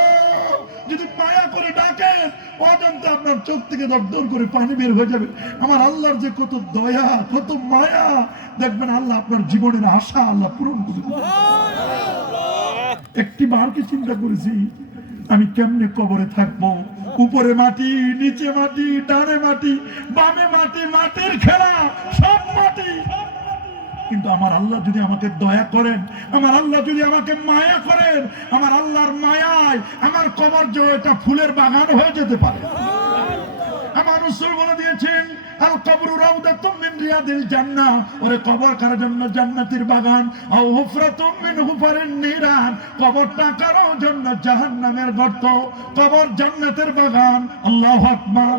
যদি মায়া করে ডাকেন, অজান্তে আপনার চোখ থেকে দরদর করে পানি বের হয়ে যাবে। আমার আল্লাহর যে কত দয়া, কত মায়া, দেখবেন আল্লাহ আপনার জীবনের আশা আল্লাহ পূরণ করে দেবে। একটি বার কি চিন্তা করেছি আমি কেমনে কবরে থাকবো? উপরে মাটি, নিচে মাটি, ডানে মাটি, বামে মাটি, মাটির খেলা, সব মাটি। কিন্তু আমার আল্লাহ যদি আমাকে দয়া করেন, আমার আল্লাহ যদি আমাকে মায়া করেন, আমার আল্লাহর মায়ায় আমার কবর যে একটা ফুলের বাগান হয়ে যেতে পারে। আমার রাসূল বলে দিয়েছেন, আল কবরু রাউদাতুম মিন রিয়াদিল জান্নাহ, ওরে কবর কার জন্য জান্নাতের বাগান, আও হুফরাতুম মিন হুফারিন নিরান, কবরটা কারো জন্য জাহান্নামের গর্ত, কবর জান্নাতের বাগান। আল্লাহু আকবার।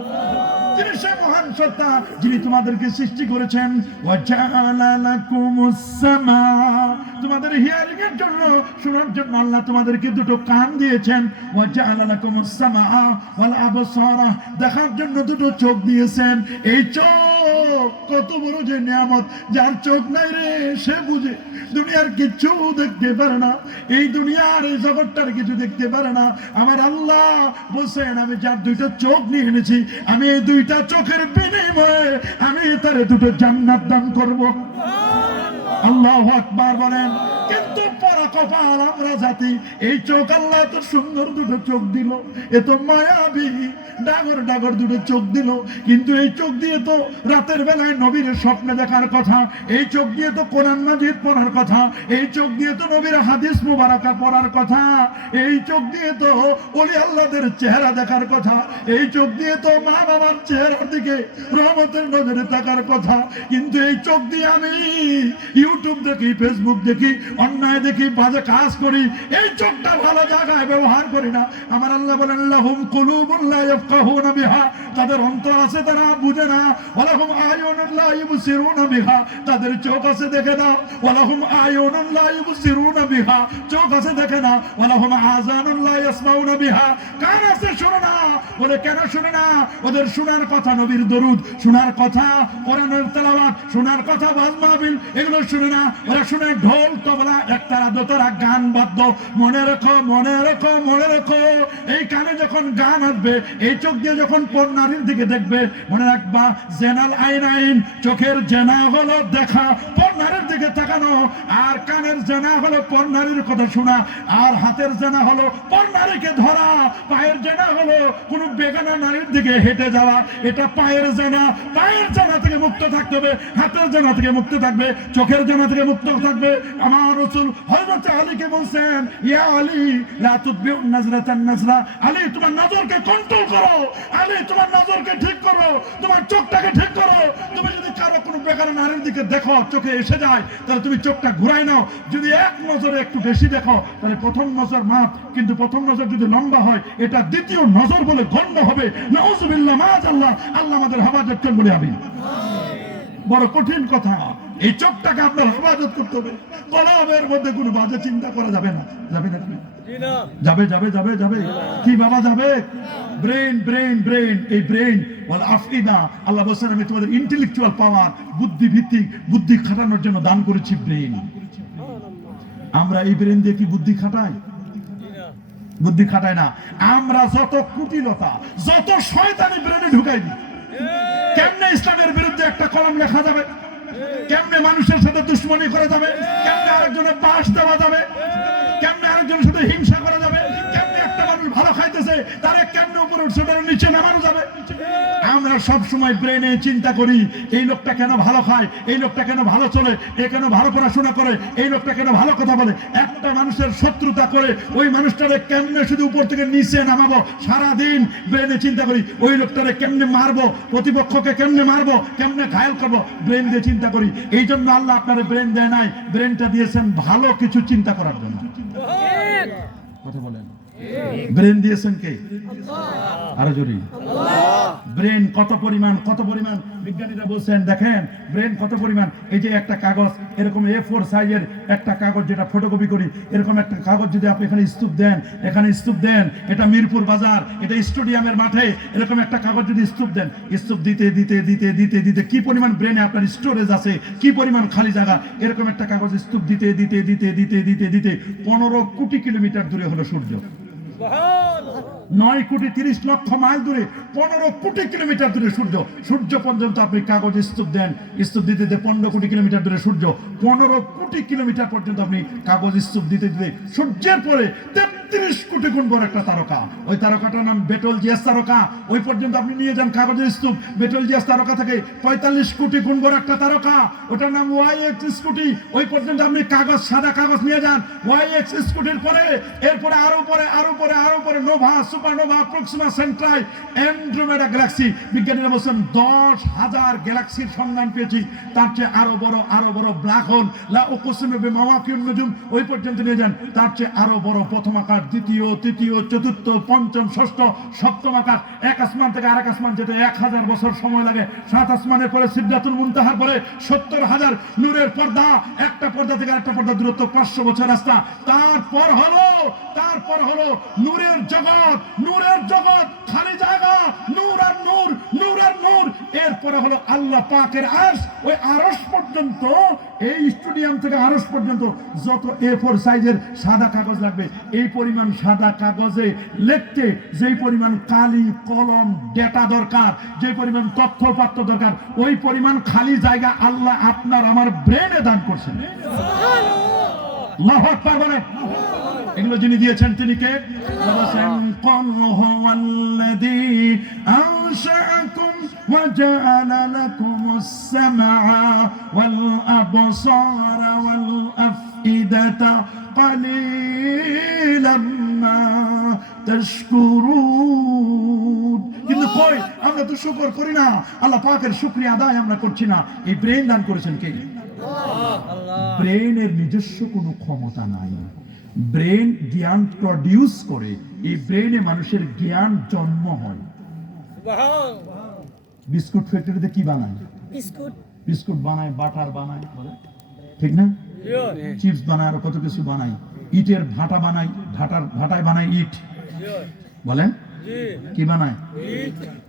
তিনি সেই মহান সত্তা যিনি তোমাদেরকে সৃষ্টি করেছেন। ওয়া জাআলা লাকুমুস সামা, তোমাদের হিয়ারিং এর জন্য, শোনার জন্য আল্লাহ তোমাদেরকে দুটো কান দিয়েছেন। ওয়া জাআলা লাকুমুস সামা ওয়াল আবসারা, দেখার জন্য দুটো চোখ দিয়েছেন। এই চোখ কত বড় যে নিয়ামত, যার চোখ নাই রে সে বুঝে দুনিয়ার কিছু দেখতে পারে না, এই দুনিয়ার এই জগৎটার কিছু দেখতে পারে না। আমার আল্লাহ বলছেন, আমি যার 2টা চোখ নিয়ে এনেছি, আমি এই 2টা চোখের বিনিময়ে আমি তারে 2টো জান্নাত দান করব। আল্লাহু আকবার বলেন। কিন্তু কপাল আমরা জাতি, এই চোখ আল্লাহ এত সুন্দর দুটো চোখ দিল, এত মায়াবী ডাগর ডাগর দুটো চোখ দিল, কিন্তু এই চোখ দিয়ে তো রাতের বেলায় নবীর স্বপ্নে দেখার কথা, এই চোখ দিয়ে তো কোরআন মাজিদ পড়ার কথা, এই চোখ দিয়ে তো নবীর হাদিস মুবারাকা পড়ার কথা, এই চোখ দিয়ে তো ওলি আল্লাহদের চেহারা দেখার কথা, এই চোখ দিয়ে তো মা বাবার চেহারার দিকে রহমতের নজরে তাকার কথা, কিন্তু এই চোখ দিয়ে আমি ইউটিউব দেখি, ফেসবুক দেখি, অন্যায় দেখি, বাজে কাজ করি, এই চোখটা ভালো জায়গায় ব্যবহার করি না। আমার আল্লাহ বলেন লাহুম কুলুবুন লা ইয়াফকাহুনা বিহা, তাদের অন্তর আছে তারা বুঝে না, ওয়ালাহুম আয়ুনুন লা ইবসিরুনা বিহা, তাদের চোখ আছে দেখে না, ওয়ালাহুম আয়ুনুন লা ইবসিরুনা বিহা, চোখ আছে দেখে না, ওয়ালাহুম আযানুন লা ইয়াসমাউনা বিহা, কান আছে শুনে না। বলে কেন শুনে না? ওদের শোনার কথা নবীর দরুদ, শোনার কথা কোরআনের তেলাওয়াত, শোনার কথা ওয়াজ মাহফিল, এগুলো শুনে না। ওরা শুনে ঢোল তবলা একতারা দোতারা গান বাদ্য। মনে রাখো, মনে রাখো, মনে রাখো, এই কানে যখন গান আসবে, এই চোখ দিয়ে যখন পর্নারীর দিকে দেখবে, মনে রাখবা জেনাল আইনাইন, চোখের জেনা হলো দেখা, পর্নারীর দিকে তাকানো, আর কানের জেনা হলো পর্নারীর কথা শোনা, আর হাতের জেনা হলো পর্নারীকে ধরা, পায়ের জেনা হলো কোন বেগানা নারীর দিকে হেঁটে যাওয়া, এটা পায়ের জেনা। পায়ের জেনা থেকে মুক্ত থাকতে হবে, হাতের জেনা থেকে মুক্ত থাকবে, চোখের জেনা থেকে মুক্ত থাকবে। আমার রাসূল হযরত আলীকে বলছেন, ইয়া আলী লা তুতবিউ নাজরাতান নাজরা, আলী তোমার নজরকে কন্ট্রোল করো, আলী তোমার নজরকে ঠিক করো, তোমার চোখটাকে ঠিক করো। তুমি যদি কারো কোনো বেগানা নারীর দিকে দেখো, চোখে এসে যায়, তাহলে তুমি চোখটা ঘুরাই নাও। যদি এক নজরে একটু বেশি দেখো, তাহলে প্রথম নজর মাপ, কিন্তু প্রথম নজর যদি লম্বা হয়, এটা দ্বিতীয় নজর বলে গণ্য হবে। নাউযুবিল্লাহ, মাআযাল্লাহ, আল্লাহ আমাদের হেফাজত করুন বলে আমিন। বড় কঠিন কথা, এই চোখটাকে আপনার হেফাজত করতে হবে। কলবের মধ্যে কোনো বাজে চিন্তা করা যাবে না। যাবে না? যাবে যাবে যাবে যাবে কি বাবা যাবে? ব্রেন ব্রেন ব্রেন, এই ব্রেন ওয়াল আফইদা, আল্লাহ বলেন আমি তোমাদের ইন্টেলেকচুয়াল পাওয়ার, বুদ্ধি ভিত্তিক বুদ্ধি খাটানোর জন্য দান করেছি ব্রেন। আমরা এই ব্রেন দিয়ে কি বুদ্ধি খাটাই? বুদ্ধি খাটায় না। আমরা যত কুটিলতা, যত শয়তানি ব্রেনে ঢুকাই দিই। কেমনে ইসলামের বিরুদ্ধে একটা কলম লেখা যাবে, কেমনে মানুষের সাথে দুশ্মনী করা যাবে, কেমনে আরেকজনের পাশ দেওয়া যাবে, কেমনে আরেকজনের সাথে হিংসা করা যাবে, কেমনে একটা মানুষ ভালো খাইতেছে তারে কেমনে উপরে উঠছে নিচে নামানো যাবে। আমরা সব সময় ব্রেনে চিন্তা করি, এই লোকটা কেন ভালো খায়, এই লোকটা কেন ভালো চলে, এ কেন ভালো পড়াশোনা করে, এই লোকটা কেন ভালো কথা বলে। একটা মানুষের শত্রুতা করে ওই মানুষটারে কেমনে শুধু উপর থেকে নিচে নামাবো, সারাদিন ব্রেনে চিন্তা করি। ওই লোকটারে কেমনে মারবো, প্রতিপক্ষকে কেমনে মারবো, কেমনে ঘায়ল করবো, ব্রেন দিয়ে চিন্তা করি। এই জন্য আল্লাহ আপনার ব্রেন দেয় নাই, ব্রেনটা দিয়েছেন ভালো কিছু চিন্তা করার জন্য। কথা বলেন, ব্রেন দিয়েছেন কে? আরো জোরে। ব্রেন কত পরিমাণ, কত পরিমাণ বিজ্ঞানীরা বলছেন, দেখেন ব্রেন কত পরিমাণ। এই যে একটা কাগজ, এরকম A4 সাইজের একটা কাগজ যেটা ফটোকপি করি, এরকম একটা কাগজ যদি আপনি এখানে স্তূপ দেন, এখানে স্তূপ দেন, এটা মিরপুর বাজার, এটা স্টেডিয়ামের মাঠে, এরকম একটা কাগজ যদি স্তূপ দেন, স্তূপ দিতে দিতে দিতে দিতে দিতে কি পরিমাণ ব্রেনে আপনার স্টোরেজ আছে, কি পরিমাণ খালি জায়গা। এরকম একটা কাগজ স্তূপ দিতে দিতে দিতে দিতে দিতে দিতে 15 কোটি কিলোমিটার দূরে হলো সূর্য। 9 কোটি 30 লক্ষ মাইল দূরে, 15 কোটি কিলোমিটার দূরে সূর্য। সূর্য পর্যন্ত আপনি কাগজ স্তূপ দেন, স্তূপ দিতে দিতে 15 কোটি কিলোমিটার দূরে সূর্য। 15 কোটি কিলোমিটার পর্যন্ত আপনি কাগজ স্তূপ দিতে দিতে সূর্যের পরে 33 কোটি গুণ বড় একটা তারকা, ওই তারকাটার নাম বেটলজিয়াস তারকা। ওই পর্যন্ত আপনি নিয়ে যান কাগজের স্তূপ, বেটলজিয়াস তারকা থেকে 45 কোটি গুণ বড় একটা তারকা, ওটার নাম YX স্কুটি। ওই পর্যন্ত আপনি কাগজ, সাদা কাগজ নিয়ে যান, YX স্কুটির পরে এরপরে আরো পরে আরো পরে আরো পরে Nova, supernova, Proxima Centauri, Andromeda Galaxy. বিজ্ঞানীরা বলছেন 10,000 গ্যালাক্সির সন্ধান পেয়েছি। তার চেয়ে আরো বড় ব্ল্যাক হোল, লা উকসিমু বিমাওয়াকিন নুজুম, ওই পর্যন্ত নিয়ে যান। তার চেয়ে আরো বড় প্রথম আকাশ, দ্বিতীয়, তৃতীয়, চতুর্থ, পঞ্চম, ষষ্ঠ, সপ্তম আকাশ। এক আসমান থেকে আরেক আসমান যেতে 1000 বছর সময় লাগে। 7 আসমানের পরে সিদরাতুল মুনতাহার পরে 70,000 নূরের পর্দা, একটা পর্দা থেকে আরেকটা পর্দা দূরত্ব 500 বছর রাস্তা। তারপর হলো নূরের জগৎ, নূরের জগৎ, খালি জায়গা, নূর আর নূর, নূর আর নূর। এরপরে হলো আল্লাহ পাকের আরশ। ওই আরশ পর্যন্ত, এই স্টেডিয়াম থেকে আরশ পর্যন্ত যত A4 সাইজের সাদা কাগজ লাগবে, এই পরিমাণ সাদা কাগজে লিখতে যেই পরিমাণ কালি, কলম, ডেটা দরকার, যে পরিমাণ তথ্য পাত্র দরকার, ওই পরিমাণ খালি জায়গা আল্লাহ আপনার আমার ব্রেনে দান করছেন। আল্লাহু আকবার বলেন। এগুলো যিনি দিয়েছেন তিনি কে? বলেছেন কুল হুয়াল্লাযী আনশাআকুম ওয়া জাআলা লাকুমুস সামআ ওয়াল আবসারা ওয়াল আফইদাতা কালিলাম মা তাশকুরুন। কিন্তু কই আমরা তো শুকর করি না, আল্লাহ পাকের শুকরিয়া আদায় আমরা করছি না। এই ব্রেন দান করেছেন কে? ব্রেনের নিজস্ব কোনো ক্ষমতা নাই। ব্রেন জ্ঞান প্রডিউস করে, এই ব্রেনে মানুষের জ্ঞান জন্ম হয়। বিস্কুট ফ্যাক্টরিতে কি বানায়? বিস্কুট বানায়, বাটার বানায়, ঠিক না? চিপস বানায়, আর কত কিছু বানায়। ইটের ভাটা বানায়, ভাটায় বানায় ইট, বলেন কি বানায়?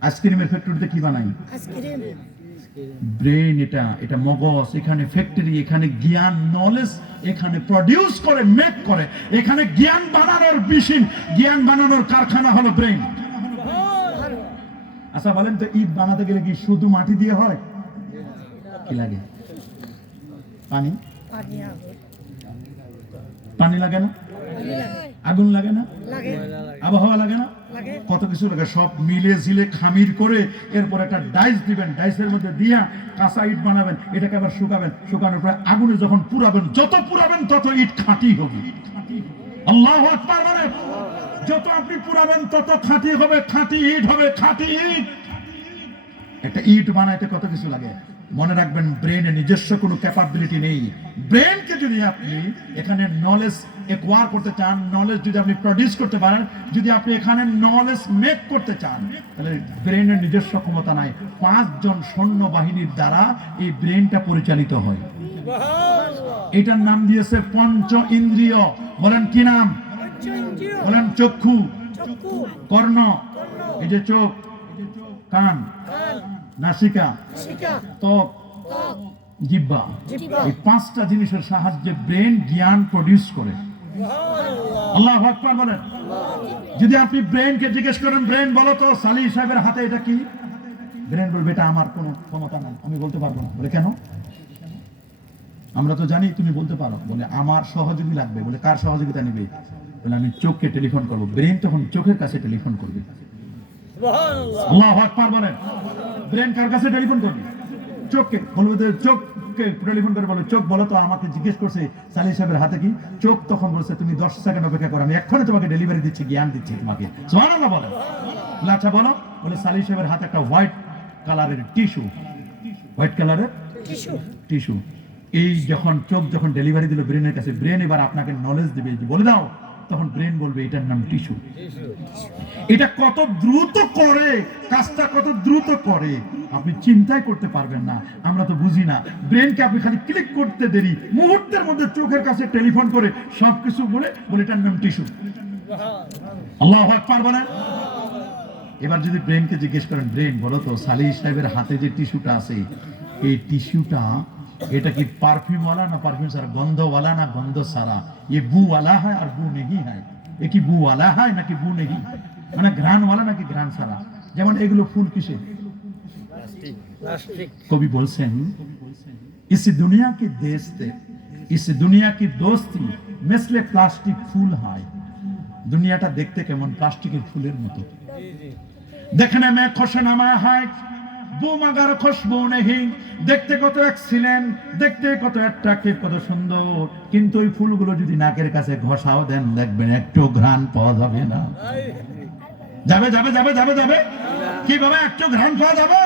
আইসক্রিমের ফ্যাক্টরিতে কি বানায়? ব্রেন, এটা মগজ, এখানে ফ্যাক্টরি, এখানে জ্ঞান নলেজ এখানে প্রডিউস করে, মেক করে। এখানে জ্ঞান বানানোর মেশিন, জ্ঞান বানানোর কারখানা হলো ব্রেন। আচ্ছা বলেন তো, ইট বানাতে গেলে কি শুধু মাটি দিয়ে হয়? কি লাগে? পানি লাগে না? আগুন লাগে না? আবহাওয়া লাগে না? কত কিছু লাগে। সব মিলে ঝিলে খামির করে এরপর একটা ডাইস দিবেন, ডাইসের মধ্যে দিয়া কাঁচা ইট বানাবেন, এটাকে আবার শুকাবেন, শুকানোর পরে আগুনে যখন পুরাবেন, যত পুরাবেন তত ইট খাঁটি হবে। আল্লাহু আকবার বলেন। যত আপনি পুরাবেন তত খাঁটি হবে, খাঁটি ইট হবে, খাঁটি ইট। একটা ইট বানাইতে কত কিছু লাগে। মনে রাখবেন, ব্রেনে নিজস্ব কোনো ক্যাপাবিলিটি নেই। ব্রেনকে যদি আপনি এখানে নলেজ একোয়ার করতে চান, নলেজ যদি আপনি প্রডিউস করতে পারেন, যদি আপনি এখানে নলেজ মেক করতে চান, তাহলে ব্রেনের নিজস্ব ক্ষমতা নাই। 5 জন সৈন্যবাহিনীর দ্বারা এই ব্রেনটা পরিচালিত হয়। এটার নাম দিয়েছে পঞ্চ ইন্দ্রিয়। বলেন কি নাম? বলেন চক্ষু, কর্ণ, এই যে চোখ, কান, নাসিকা, ত্বক, জিহ্বা। এই 5টা জিনিসের সাহায্যে ব্রেন জ্ঞান প্রডিউস করে। আল্লাহু আকবার বলেন। যদি আপনি ব্রেনকে জিজ্ঞেস করেন, ব্রেন বলো তো সালি সাহেবের হাতে এটা কি? ব্রেন বলবে এটা আমার কোনো ক্ষমতা নাই, আমি বলতে পারবো না। বলে কেন? আমরা তো জানি তুমি বলতে পারো। বলে আমার সহযোগী লাগবে। বলে কার সহযোগিতা নেবে? বলে আমি চোখকে টেলিফোন করবো। ব্রেন তখন চোখের কাছে টেলিফোন করবে। আল্লাহু আকবার বলেন। ব্রেন কার কাছে টেলিফোন করবে? চোখকে। বলবে চোখকে টেলিফোন করে বলে, চোখ বলো তো আমাকে জিজ্ঞেস করছে সালি সাহেবের হাতে কি? চোখ তখন বলছে তুমি 10 সেকেন্ড অপেক্ষা করো, আমি এক্ষুনি তোমাকে ডেলিভারি দিচ্ছি, জ্ঞান দিচ্ছি তোমাকে। সুবহানাল্লাহ বলেন। আচ্ছা বলো। বলে সালি সাহেবের হাতে একটা হোয়াইট কালারের টিস্যু, হোয়াইট কালারের টিস্যু। এই যখন চোখ যখন ডেলিভারি দিল ব্রেনের কাছে, ব্রেন এবার আপনাকে নলেজ দিবে, বলে দাও। তখন ব্রেন বলবে এটার নাম টিস্যু। এটা কত দ্রুত করে কাজটা, কত দ্রুত করে আপনি চিন্তাই করতে পারবেন না। আমরা তো বুঝি না। ব্রেনকে আপনি খালি ক্লিক করতে দেরি, মুহূর্তের মধ্যে চোখের কাছে টেলিফোন করে সবকিছু বলে এটার নাম টিস্যু। আল্লাহু আকবার বলেন। এবার যদি ব্রেনকে জিজ্ঞেস করেন, ব্রেন বলো তো সালি সাহেবের হাতে যে টিস্যুটা আছে, এই টিস্যুটা এটা কি পারফিউম वाला না পারফিউম সারা, গন্ধ वाला না গন্ধ সারা, ये बू वाला है और बू नहीं है, ये কি बू वाला है নাকি बू नहीं, মানে ঘ্রাণ वाला নাকি ঘ্রাণ সারা। যেমন এগুলো ফুল কিসে? কবি বলছেন, इस दुनिया की देशते, इस दुनिया की दोस्ती मिसले प्लास्टिक फूल है। দুনিয়াটা দেখতে কেমন? প্লাস্টিকের ফুলের মতো। देखने में खुशनुमा है वो मगर खुशबू नहीं। দেখতে কত এক্সিলেন্ট, দেখতে কত অ্যাট্রাক্টিভ, কত সুন্দর, কিন্তু ওই ফুলগুলো যদি নাকের কাছে ঘষাও দেন, দেখবেন একটু ঘ্রাণ পাওয়া যাবে না। যাবে যাবে যাবে যাবে যাবে কিভাবে একটু ঘ্রাণ পাওয়া যাবে?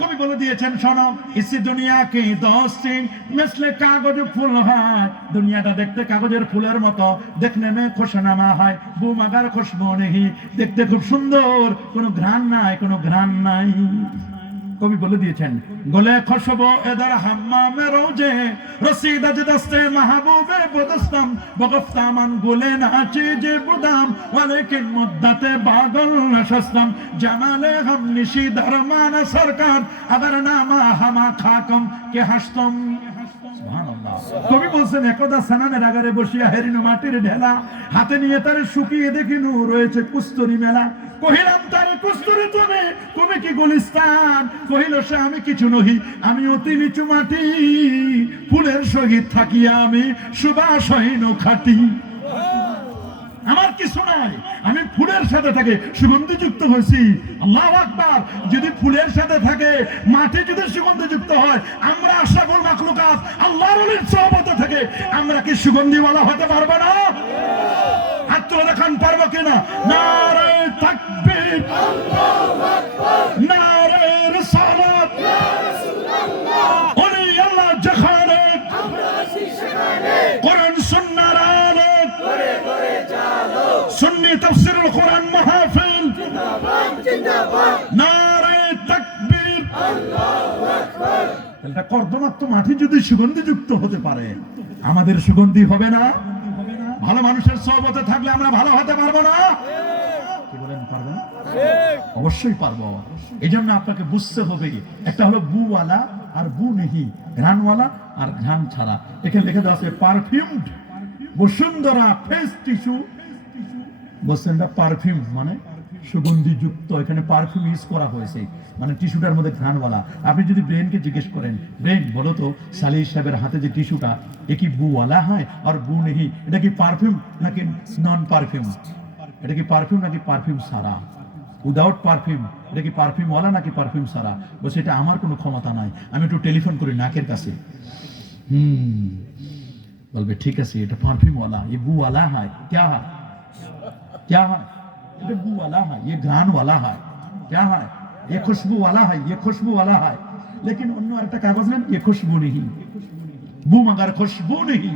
কবি বলে দিয়েছেন, শোনো, इस दुनिया की दोस्ती मिसले कागज फूल है। দুনিয়াটা দেখতে কাগজের ফুলের মতো। দেখনে মে খুশনুমা है वो मगर खुशबू नहीं। দেখতে খুব সুন্দর, কোনো ঘ্রাণ নাই, কোনো ঘ্রাণ নাই। কবি বলে দিয়েছেন, গলে খুশবু এদার হাম্মামে রোজে রসিদা দস্তে মাহবুবে বদস্তম বগফতামান গুলে নাচে যে বুদাম ওয়ালেকিন মুদ্দাতে বাগল নশস্তম জামালে হাম নিশি দরমান সরকার अगर नामा हमा खाकम के हस्तम। सुभान अल्लाह। কবি বলছেন একদা সানানের আগারে বসিয়া হেরিনো মাটির ঢেলা হাতে নিয়ে তারে শুকিয়ে দেখিনু রয়েছে কুস্তরি মেলা কহিলাম তারে কুস্তরি তুমি কি গুলিস্তান কহিল সে আমি কিছু নহি আমি অতি নিচু মাটি ফুলের সহিত থাকিয়া আমি সুবাসহীন খাটি আমার কিছু নাই আমি ফুলের সাথে থাকে সুগন্ধিযুক্ত হয়েছি আল্লাহু আকবার যদি ফুলের সাথে থাকে মাটি যদি সুগন্ধিযুক্ত হয় আমরা আশরাফুল মাখলুকাত আল্লাহর ওলির সোহবতে থেকে আমরা কি সুগন্ধিওয়ালা হতে পারবো না হাত তুলে দেখান পারবো কিনা নারে তাকবীর আল্লাহু আকবার নারে রিসালাত ইয়া রাসূলুল্লাহ ওলি আল্লাহ যেখানে আমরা আছি সেখানে কোরআন সুন্নাহর আলো করে করে চালো সুন্নি তাফসীরুল কোরআন মাহফিল জিন্দাবাদ জিন্দাবাদ নারে তাকবীর আল্লাহু আকবার এটা কর্দমাক্ত মাটি যদি সুগন্ধিযুক্ত হতে পারে আমাদের সুগন্ধি হবে না ভালো মানুষের সোহবতে থাকলে আমরা ভালো হতে পারবো না কি বলেন পারবো না অবশ্যই পারবো এইজন্য আপনাকে বুঝতে হবে একটা হলো বুওয়ালা আর বু নেহি ঘ্রাণওয়ালা আর ঘ্রাণ ছাড়া এখানে লেখা দেওয়া আছে পারফিউমড বসুন্ধরা ফেস টিস্যু বলছেন এটা পারফিউম মানে সুগন্ধিযুক্ত এখানে পারফিউম ইউজ করা হয়েছে মানে টিস্যুটার মধ্যে ঘ্রাণওয়ালা আপনি যদি ব্রেনকে জিজ্ঞেস করেন ব্রেন বলো তো সালিহ সাহেবের হাতে যে টিস্যুটা এ কি বুওয়ালা হয় আর বু নেহি এটা কি পারফিউম নাকি নন পারফিউম এটা কি পারফিউম নাকি পারফিউম সারা উইদাউট পারফিউম এটা কি পারফিউম ওয়ালা নাকি পারফিউম সারা বলছে এটা আমার কোনো ক্ষমতা নাই আমি একটু টেলিফোন করি নাকের কাছে বলবে ঠিক আছে এটা পারফিউম ওয়ালা ये बू वाला है क्या है क्या है ये बू वाला है ये घ्राण वाला है क्या है ये खुशबू वाला है ये खुशबू वाला है लेकिन অন্য একটা কাগজ নেন ये खुशबू नहीं बू मगर खुशबू नहीं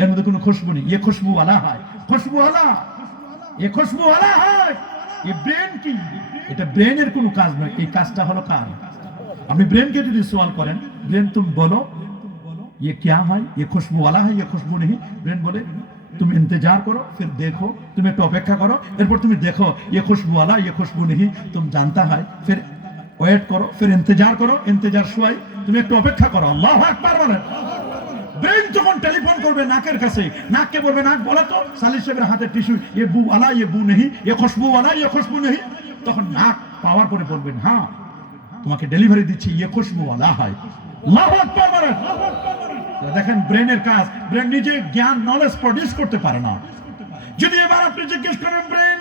এর মধ্যে কোনো খুশবু নেই ये खुशबू वाला है खुशबू वाला ये खुशबू वाला है ये ব্রেন কি এটা ব্রেনের কোনো কাজ নয় এই কাজটা হলো কার আপনি ব্রেনকে যদি সওয়াল করেন ব্রেন তুমি বলো ये क्या है ये खुशबू वाला है ये खुशबू नहीं ब्रेन बोले तुम इंतजार करो फिर देखो तुम एक अपेक्षा करो एरपर तुम देखो ये खुशबू वाला ये खुशबू नहीं तुम जानता है फिर वेट करो फिर इंतजार करो इंतजार शुआई तुम एक अपेक्षा करो अल्लाहु আকবার বলেন ব্রেন যখন টেলিফোন করবে নাকের কাছে নাককে বলবে নাক বলো তো সালিহ সাহেবের হাতে টিস্যু ये बू वाला ये बू नहीं ये खुशबू वाला ये खुशबू नहीं তখন নাক পাওয়ার করে বলবেন হ্যাঁ তোমাকে ডেলিভারি দিচ্ছি ये खुशबू वाला है আল্লাহু আকবার বলেন দেখেন ব্রেনের কাজ ব্রেন নিজে জ্ঞান নলেজ প্রডিউস করতে পারে না যদি এবার আপনি জিজ্ঞেস করেন ব্রেন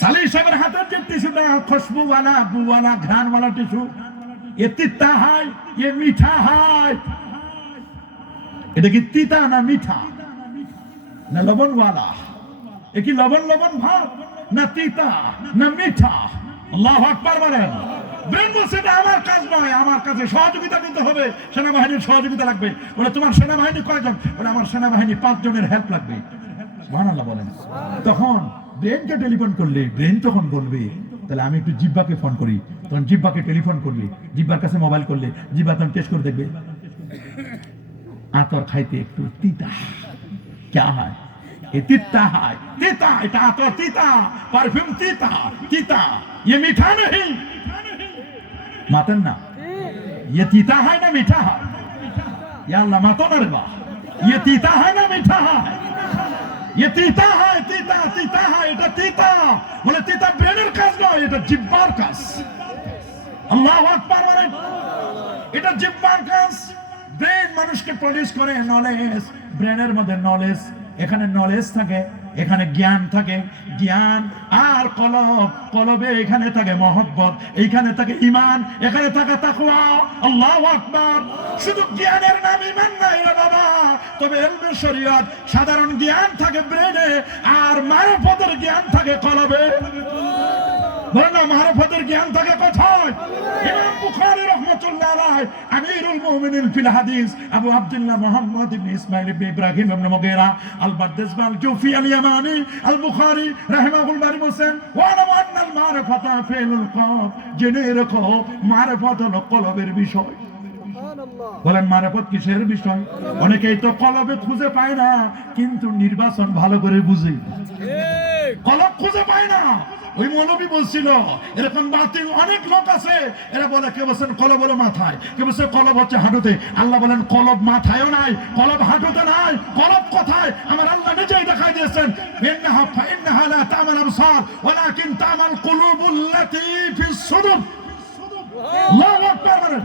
সালিহ সাহেবের হাতের যে টিস্যুটা খুশবু वाला बू वाला घ्राण वाला টিস্যু ये तीता है ये मीठा है এটা কি তিতা না মিঠা না লবণ वाला এ কি লবণ লবণ ভাব না তিতা না মিঠা আল্লাহু আকবার বলেন ব্রেন বলছে এটা আমার কাজ নয় আমার কাছে সহযোগিতা দিতে হবে সেনাবাহিনীর সহযোগিতা লাগবে বলে তোমার সেনাবাহিনী কয়জন বলে আমার সেনাবাহিনী 5 জনের হেল্প লাগবে সুবহানাল্লাহ বলেন তখন ব্রেনকে টেলিফোন করলে ব্রেন তখন বলবে তাহলে আমি একটু জিহ্বাকে ফোন করি তখন জিহ্বাকে টেলিফোন করলে জিহ্বার কাছে মোবাইল করলে জিহ্বা তখন টেস্ট করে দেখবে আতর খাইতে একটু তিতা क्या है ये तीता है तीता এটা আতর তিতা পারফিউম তিতা তিতা ये मीठा नहीं मातन ना ये तीता है ना मीठा है या अल्लाह मातो नरबा ये तीता है ना मीठा है ये तीता है तीता तीता है এটা तीता বলে तीता ব্রেনের কাজ নয় এটা জিহ্বার কাজ আল্লাহু আকবার বলেন এটা জিহ্বার কাজ ব্রেন মানুষকে প্রডিউস করে নলেজ ব্রেনের মধ্যে নলেজ এখানে নলেজ থাকে এখানে জ্ঞান থাকে জ্ঞান আর কলবে এখানে থাকে মহব্বত এইখানে থাকে ঈমান এখানে থাকে তাকওয়া আল্লাহু আকবার শুধু জ্ঞানের নাম ঈমান নাই রে বাবা তবে ইলমে শরীয়ত সাধারণ জ্ঞান থাকে ব্রেনে আর মারফতের জ্ঞান থাকে কলবে বলনা মারফতের জ্ঞান থাকে কোথায় ইমাম বুখারী রাহমাতুল্লাহ আলাইহি আমিরুল মুমিনিন ফিল হাদিস আবু আব্দুল্লাহ মুহাম্মদ ইবনে ইসমাঈল ইবনে ইব্রাহিম ইবনে মুগীরা আল বারদাসবাল জুফি আল ইয়ামানি আল বুখারী রাহিমাহুল্লাহ বলেন ওয়া আন্নাল মারফাতা ফিল কলব জেনে রাখো মারফত হলো কলবের বিষয় বলেন মারাফত কিসের বিষয়? অনেকেই তো কলবে খুঁজে পায় না, কিন্তু নির্বাচন ভালো করে বুঝে। কলব খুঁজে পায় না। ওই মৌলবী বলছিল এরকম বাতিল অনেক লোক আছে, এরা বলে কেউ বলছেন কলব হলো মাথায়, কেউ বলছে কলব হচ্ছে হাঁটুতে। আল্লাহ বলেন কলব মাথায়ও নাই, কলব হাঁটুতে নাই, কলব কোথায়? আমার আল্লাহ নিজেই দেখাই দিয়েছেন, ইন্নাহা লা তা'মাল আবসার ওয়ালাকিন তা'মাল কুলুবুল্লাতী ফিস সুদুর। আল্লাহু আকবার বলেন।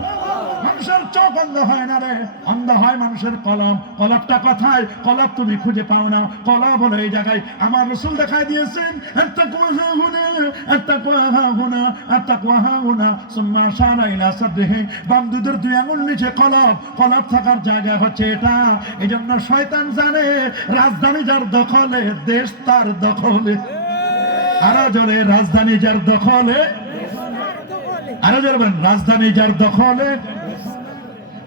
মানুষের চোখ অন্ধ হয় না রে, অন্ধ হয় মানুষের কলম। কলবটা কোথায়? কলব তুমি খুঁজে পাও না। কলব হলো এই জায়গায়। আমার রাসূল দেখাই দিয়েছেন আত্তাকওয়া হাহুনা, আত্তাকওয়া হাহুনা, আত্তাকওয়া হাহুনা, সুম্মা আশারা ইলা সাদরিহি। বাম দুধের দুই আঙুল নিচে কলব, কলব থাকার জায়গা হচ্ছে এটা। এজন্য শয়তান জানে রাজধানী যার দখলে, দেশ তার দখলে। আরো জোরে, রাজধানী যার দখলে, আরো জোরে বলেন, রাজধানী যার দখলে।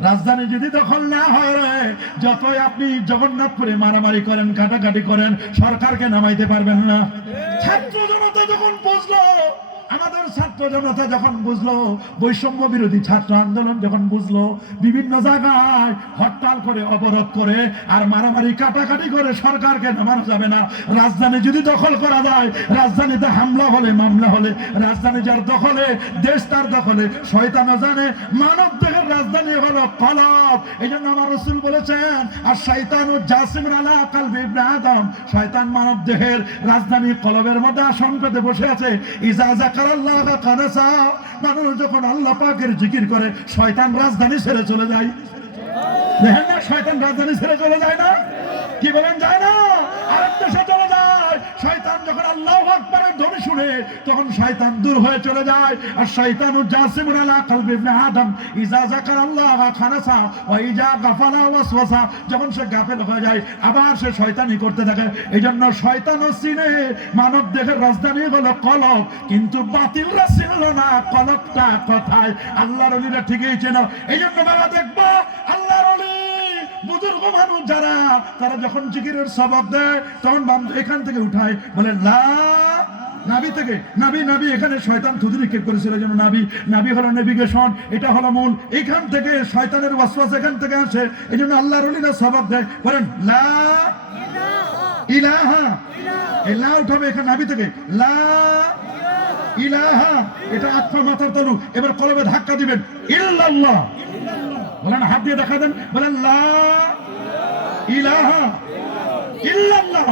রাজধানী যদি দখল না হয়, যতই আপনি জগন্নাথপুরে মারামারি করেন, কাটাকাটি করেন, সরকারকে নামাইতে পারবেন না। ছাত্র জনতা যখন বুঝলো, আমাদের ছাত্র জনতা যখন বুঝলো, বৈষম্য বিরোধী ছাত্র আন্দোলন যখন বুঝলো, বিভিন্ন জায়গায় হরতাল করে, অবরোধ করে, আর মারামারি কাটাকাটি করে সরকারকে নামানো যাবে না। রাজধানী যদি দখল করা যায়, রাজধানীতে হামলা হলে, মামলা হলে, রাজধানী যার দখলে, দেশ তার দখলে। শয়তানও জানে মানব দেহের রাজধানী হলো কলব। এই জন্য আমার রাসূল বলেছেন, আর শয়তানু জাসিমুন আলা কলবি ইবনে আদম। শয়তান মানব দেহের রাজধানী কলবের মধ্যে আসন পেতে বসে আছে। ইজা যাকারাল্লাহ কানাসা। মানুষ যখন আল্লাহ পাকের জিকির করে, শয়তান রাজধানী ছেড়ে চলে যায়। দেখেন না, শয়তান রাজধানী ছেড়ে চলে যায় না? কি বলেন, যায় না? আরেক দেশে চলে যায়। শয়তান যখন আল্লাহু আকবারের ধ্বনি শুনে, তখন শয়তান দূর হয়ে চলে যায়। আর শয়তানু জাসিমুন আলা কলবি ইবনে আদম। ইজা যাকারাল্লাহ খানাসা ওয়া ইজা গাফালা ওয়াসওয়াসা। যখন সে গাফেল হয়ে যায়, আবার সে শয়তানি করতে থাকে। এইজন্য শয়তানও চিনে মানব দেহের রাজধানী হলো কলব, কিন্তু বাতিলরা চিনল না কলবটা কোথায়। আল্লাহর ওলিরা ঠিকই চেনো। এইজন্য বাবা দেখবা, আল্লাহর ওলি বুজুর্গ মানুষ যারা, তারা যখন জিকিরের সবক দেয়, তখন এখান থেকে উঠায়, বলে লা, নাবি থেকে, নাবি নাবি। এখানে শয়তান থুতু নিক্ষেপ করেছিল, এই জন্য নাবি, নাবি হলো নেভিগেশন, এটা হলো মূল। এখান থেকে শয়তানের ওয়াসওয়াস এখান থেকে আসে। এই জন্য আল্লাহর ওলিরা সবক দেয়, বলেন লা ইলাহা। এই লা উঠাবে এখানে নাবি থেকে, লা ইলাহা। এটা আত্মা মাথার তালু। এবার কলবে ধাক্কা দিবেন, ইল্লাল্লাহ। বলেন, হাত দিয়ে দেখা দেন, বলেন লা ইলাহা ইল্লাল্লাহ।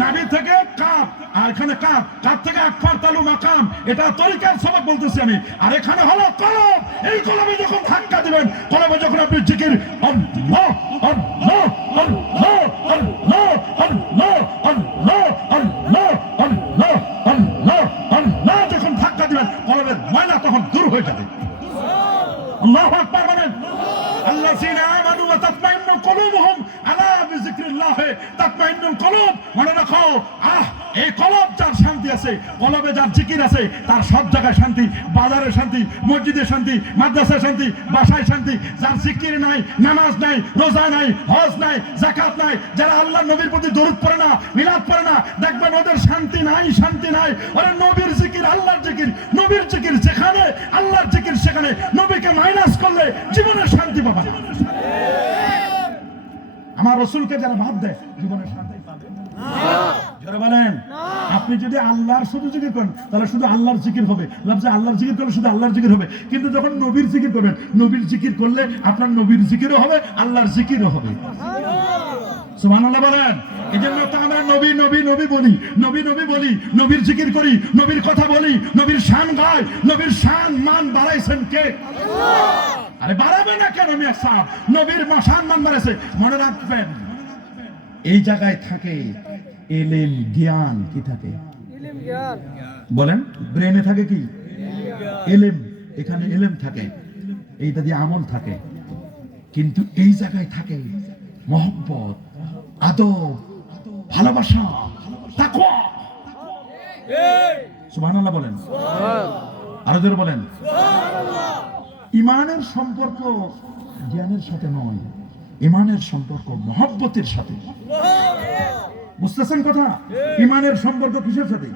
নাবি থেকে কাপ, আর এখানে কাপ, কাপ থেকে আকফার তালু মাকাম। এটা তরিকার সবক বলতেছি আমি। আর এখানে হলো কলব। এই কলবে যখন ধাক্কা দিবেন, কলবে যখন আপনি জিকির আল্লাহ আল্লাহ আল্লাহ আল্লাহ আল্লাহ আল্লাহ আল্লাহ আল্লাহ আল্লাহ আল্লাহ যখন ধাক্কা দিবেন, কলবের ময়লা তখন দূর হয়ে যাবে। আল্লাহু আকবার বলেন। আল্লাযীনা আমানু ওয়া তাতমাইন্নু কুলুবুহুম আলা বিযিকরিল্লাহ তাতমাইন্নুল কুলুব। মনে রাখো, এই কলব যার শান্তি আছে, কলবে যার জিকির আছে, তার সব জায়গায় শান্তি। বাজারে শান্তি, মসজিদে শান্তি, মাদ্রাসায় শান্তি, বাসায় শান্তি। যার জিকির নাই, নামাজ নাই, রোজা নাই, হজ নাই, যাকাত নাই, যারা আল্লাহর নবীর প্রতি দরুদ পড়ে না, মিলাদ পড়ে না, দেখবেন ওদের শান্তি নাই, শান্তি নাই। ওরে নবীর জিকির, আল্লাহর জিকির, নবীর জিকির যেখানে, আল্লাহর জিকির সেখানে। নবীকে মাইনাস করলে জীবনের শান্তি পাবে না। আমার রাসূলকে যারা বাদ দেয়, জীবনের শান্তি পাবে না। যারা বলেন, আপনি যদি আল্লাহর শুধু জিকির করেন, তাহলে শুধু আল্লাহর জিকির হবে। লফজে আল্লাহর জিকির করলে শুধু আল্লাহর জিকির হবে। কিন্তু যখন নবীর জিকির করবেন, নবীর জিকির করলে আপনার নবীর জিকিরও হবে, আল্লাহর জিকিরও হবে। সুবহানাল্লাহ বলেন। এজন্য তো আমরা নবী নবী নবী বলি, নবী নবী বলি, নবীর জিকির করি, নবীর কথা বলি, নবীর শান গাই। নবীর শান মান বাড়াইছেন কে? আল্লাহ। আরে বাড়াবে না কেন মিয়া সাহেব? নবীর শান মান বাড়াইছে। মনে রাখবেন, এই জায়গায় থাকে ইলম, জ্ঞান। কি থাকে? ইলম, জ্ঞান। বলেন, ব্রেনে থাকে কি? ইলম। এখানে ইলম থাকে, এইটা দিয়ে আমল থাকে। কিন্তু এই জায়গায় থাকে মহব্বত, আদব, ভালোবাসা, তাকওয়া। সুবহানাল্লাহ বলেন। আরো জোরে বলেন। ঈমানের সম্পর্ক জ্ঞানের সাথে নয়, ঈমানের সম্পর্ক মহব্বতের সাথে। বুঝতেছেন কথা? ঈমানের সম্পর্ক কিসের সাথে?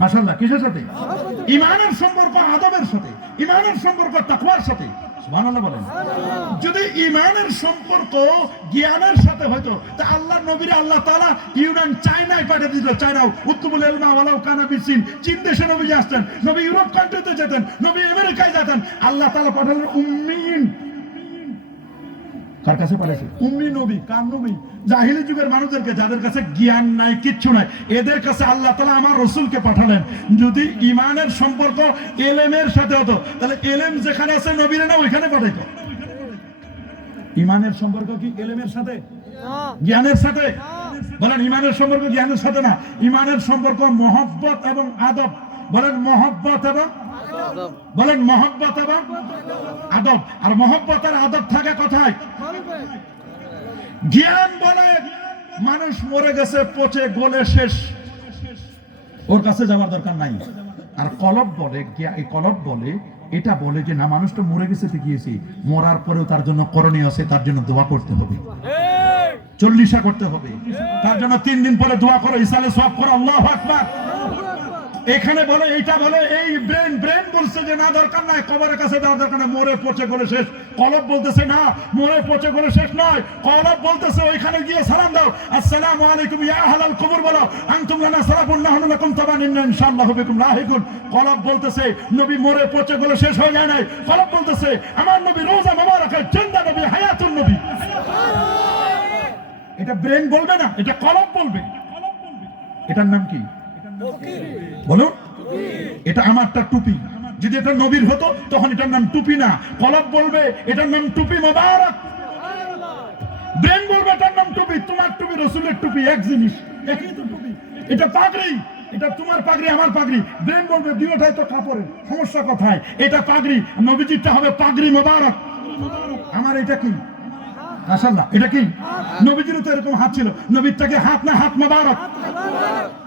মাশাআল্লাহ, কিসের সাথে? ঈমানের সম্পর্ক আদবের সাথে, ঈমানের সম্পর্ক তাকওয়ার সাথে। সুবহানাল্লাহ বলেন। যদি ঈমানের সম্পর্ক জ্ঞানের সাথে হতো তা আল্লাহর নবীর আল্লাহ তাআলা ইউনান চায়নায় পাঠিয়ে দিত। চায়না উত্তুবুল ইলমা ওয়ালাউ কানা বিসিন, চীন দেশে নবী আসতেন, নবী ইউরোপ কান্ট্রিতে যেতেন, নবী আমেরিকায় যেতেন। আল্লাহ তাআলা পাঠালেন উম্মিয়িন। কার কাছে পাঠাইছে? উম্মি নবী। কার নবী? জাহিলি যুগের মানুষদেরকে, যাদের কাছে জ্ঞান নাই, কিচ্ছু নাই, এদের কাছে আল্লাহ তাআলা আমার রাসূলকে পাঠালেন। যদি ঈমানের সম্পর্ক ইলমের সাথে হতো তাহলে ইলম যেখানে আছে নবীরে না ওইখানে পাঠাইতো। ঈমানের সম্পর্ক কি ইলমের সাথে? জ্ঞানের সাথে? বলেন ঈমানের সম্পর্ক জ্ঞানের সাথে না, ঈমানের সম্পর্ক মহব্বত এবং আদব। বলেন মহব্বত এবং আদব। বলেন মহব্বত এবং আদব। আর মহব্বত আর আদব থাকে কোথায়? জ্ঞান বলে মানুষ মরে গেছে, পচে গলে শেষ, ওর কাছে যাওয়ার দরকার নাই। আর কলব বলে, এই কলব বলে, এটা বলে যে না, মানুষ তো মরে গেছে, ঠিকই, মরার পরেও তার জন্য করণীয় আছে, তার জন্য দোয়া করতে হবে, চল্লিশা করতে হবে, তার জন্য 3 দিন পরে দোয়া করো, ইসালে সওয়াব করো, আল্লাহু আকবার। এখানে বলে, এইটা বলে, এই ব্রেন বলছে যে না, দরকার নাই, কবরের কাছে যাওয়ার দরকার নাই, মরে পচে গলে শেষ। কলব বলতেছে না, মরে পচে গলে শেষ নয়, কলব বলতেছে ওইখানে গিয়ে সালাম দাও, আসসালামু আলাইকুম ইয়া আহলাল কবর, বলো আনতুম লানা সালাফুন নাহনু লাকুম তাবান ইনশাআল্লাহু বিকুম লাহিকুন। কলব বলতেছে নবী মরে পচে গলে শেষ হয়ে যায় নাই। কলব বলতেছে আমার নবী রোজা মোবারকা, জিন্দা নবী, হায়াতুন নবী। এটা ব্রেন বলবে না, এটা কলব বলবে। এটার নাম কি বলুন? এটা আমারটা টুপি। যদি এটা নবীর হতো তখন এটার নাম টুপি না, কলব বলবে এটার নাম টুপি মোবারক। ব্রেন বলবে এটার নাম টুপি। তোমার টুপি রাসূলের টুপি এক জিনিস, একই তো টুপি। এটা পাগড়ি, এটা তোমার পাগড়ি, আমার পাগড়ি। ব্রেন বলবে দুইটাই তো কাপড়ের, সমস্যা কোথায়? এটা পাগড়ি, নবীজিরটা হবে পাগড়ি মোবারক। আমার এটা কি? মাশাআল্লাহ, এটা কি? নবীজিরও তো এরকম হাত ছিল, নবীরটাকে হাত না, হাত মোবারক।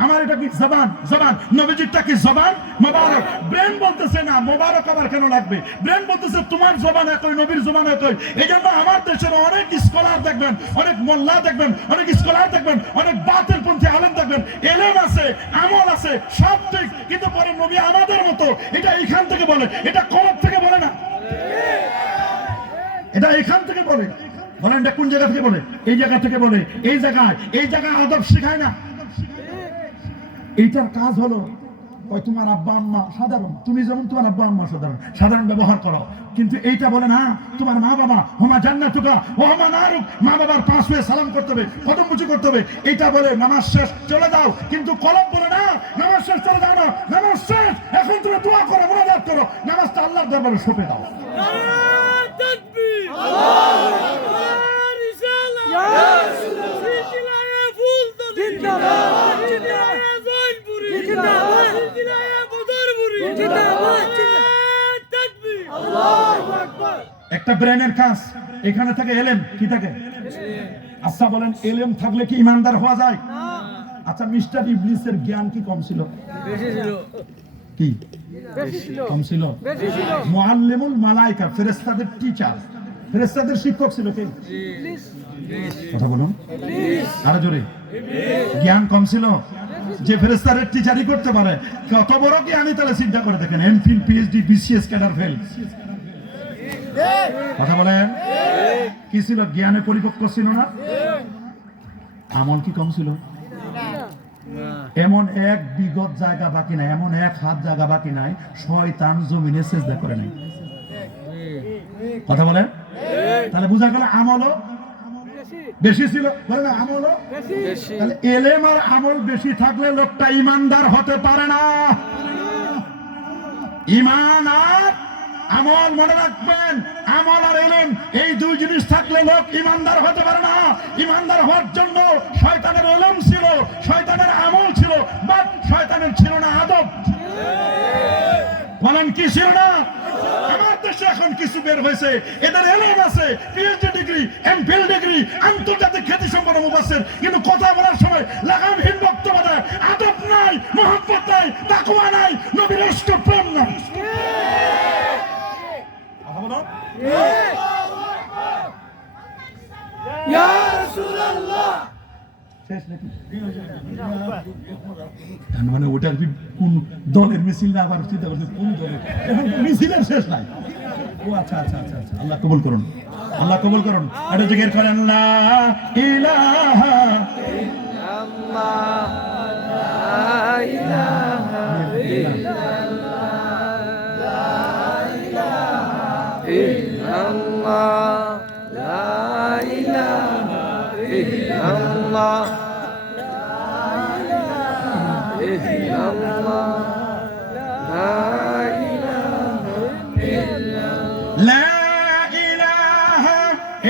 আমার এটা কি? জবান, জবান। নবীজিরটা কি? জবান মোবারক। ব্রেন বলতেছে না, মোবারক আবার কেন লাগবে? ব্রেন বলতেছে তোমার জবান একই, নবীর জবান একই। এই জন্য আমার দেশের অনেক স্কলার দেখবেন, অনেক মোল্লা দেখবেন, অনেক স্কলার দেখবেন, অনেক বাতিলপন্থী আলেম দেখবেন, এলেম আছে, আমল আছে, সব ঠিক, কিন্তু পরে নবী আমাদের মতো। এটা এইখান থেকে বলে, এটা কলব থেকে বলে না, এটা এইখান থেকে বলে। বলেন এটা কোন জায়গা থেকে বলে? এই জায়গা থেকে বলে। এই জায়গায় আদব শেখায় না। এইটার কাজ হলো ওই তোমার আব্বা আম্মা সাধারণ, তুমি যেমন তোমার আব্বা আম্মা সাধারণ ব্যবহার করো, কিন্তু এইটা বলে না তোমার মা বাবা হুমা জান্নাতুকা ওয়া হুমা নারুক, মা বাবার পাশ হয়ে সালাম করতে হবে, কদম মুচি করতে হবে। এইটা বলে নামাজ শেষ চলে যাও, কিন্তু কলব বলে না নামাজ শেষ চলে যাও না, নামাজ শেষ এখন তুমি দোয়া করো, মুনাজাত করো, নামাজটা আল্লাহর দরবারে সঁপে দাও। একটা ব্রেনের কাজ, এখানে থেকে এলেম কি থাকে? আচ্ছা বলেন, এলেম থাকলে কি ইমানদার হওয়া যায়? আচ্ছা, মিস্টার ইবলিসের জ্ঞান কি কম ছিল? কি কম ছিল? মুআল্লিমুল মালায়েকা, ফেরেশতাদের টিচার, ফেরেশতাদের শিক্ষক ছিল কে? কথা বলুন আরো জোরে। জ্ঞান কম ছিল? যে ফেরেশতাদের টিচারই করতে পারে, কত বড় জ্ঞানী তাহলে চিন্তা করে দেখেন। MPhil, PhD, BCS cadre fail. কথা বলেন, কি ছিল? জ্ঞানে পরিপক্ক ছিল না। আমল কি কম ছিল? এমন এক বিগত জায়গা বাকি নাই, এমন এক হাত জায়গা বাকি নাই শয়তান জমিনে সেজদা করে নাই। কথা বলেন, তাহলে বোঝা গেল আমলও বেশি ছিল। বলে না আমলও বেশি। তাহলে এলেম আর আমল বেশি থাকলে লোকটা ইমানদার হতে পারে না। ঈমান আর আমল, মনে রাখবেন, আমল আর ইলম এই দুই জিনিস থাকলে লোক ইমানদার হতে পারে না। ইমানদার হওয়ার জন্য শয়তানের ইলম ছিল, শয়তানের আমল ছিল, বাট শয়তানের ছিল না আদব। বলেন কি ছিল না? আমার দেশে এখন কিছু বের হয়েছে, এদের ইলম আছে, পিএইচডি ডিগ্রি, এমফিল ডিগ্রি, আন্তর্জাতিক খ্যাতি সম্পন্ন মুফাসসির, কিন্তু কথা বলার সময় লাগামহীন বক্তব্য দেয়, আদব নাই, মহব্বত নাই, তাকওয়া নাই, নবীর ইশক প্রেম নাই। শেষ নাকি? মানে ওটা কি কোন দলের মিছিল না, আবার চিন্তা করছে কোন দলের, এখন মিছিলের শেষ নাই। ও আচ্ছা আচ্ছা আচ্ছা আচ্ছা, আল্লাহ কবুল করুন, আল্লাহ কবুল করুন। এটা জিকির করেন লা ইলাহা আল্লাহ লা ইলাহা ইল্লাল্লাহ লা ইলাহা ইল্লাল্লাহ ইল্লাল্লাহ লা ইলাহা ইল্লাল্লাহ লা ইলাহা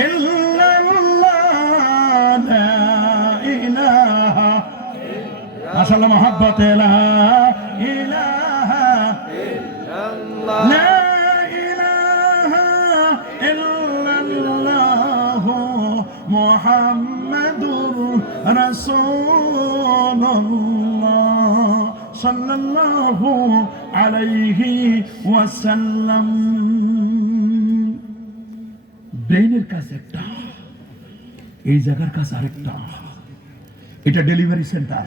ইল্লাল্লাহ লা ইলাহা মাশাআল্লাহ মহব্বতে লা ইলাহা ইল্লাল্লাহ লা ইলাহা ইল্লাল্লাহ মুহাম্মাদুর রাসূলুল্লাহ সাল্লাল্লাহু আলাইহি ওয়াসাল্লাম। ব্রেইনের কাজ একটা, এই জায়গার কাজ আরেকটা। এটা ডেলিভারি সেন্টার।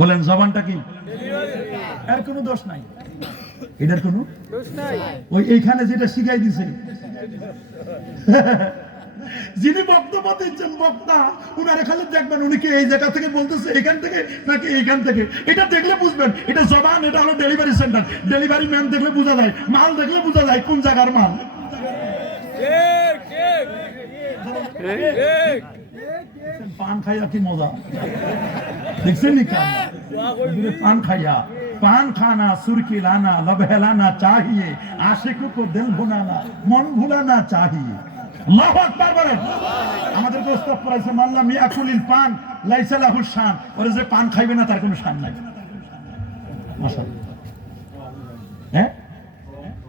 বলেন জবানটা কি? এর কোনো দোষ নাই, এটার কোনো দোষ নাই। ওই এইখানে যেটা শিখাই দিছে যিনি বক্তব্য দিচ্ছেন বক্তা, উনারে খালি দেখবেন উনি কি এই জায়গা থেকে বলতেছে এখান থেকে নাকি এইখান থেকে। এটা দেখলে বুঝবেন এটা জবান, এটা হলো ডেলিভারি সেন্টার। ডেলিভারি ম্যান দেখলে বোঝা যায়, মাল দেখলে বোঝা যায় কোন জায়গার মাল। পান খাইয়া কি মজা দেখছেন নি? পান খাইয়া, पान खाना सुर्खी लाना लबहलाना चाहिए, आशिकों को दिल भुलाना मन भुलाना चाहिए। আল্লাহু আকবার বলেন। আমাদের দোস্ত পড়াইছে মাল্লা মিয়া কুলিল পান লাইসা লাহু শান, ওরে যে পান খাইবে না তার কোনো শান নাই। মাশাআল্লাহ। হ্যাঁ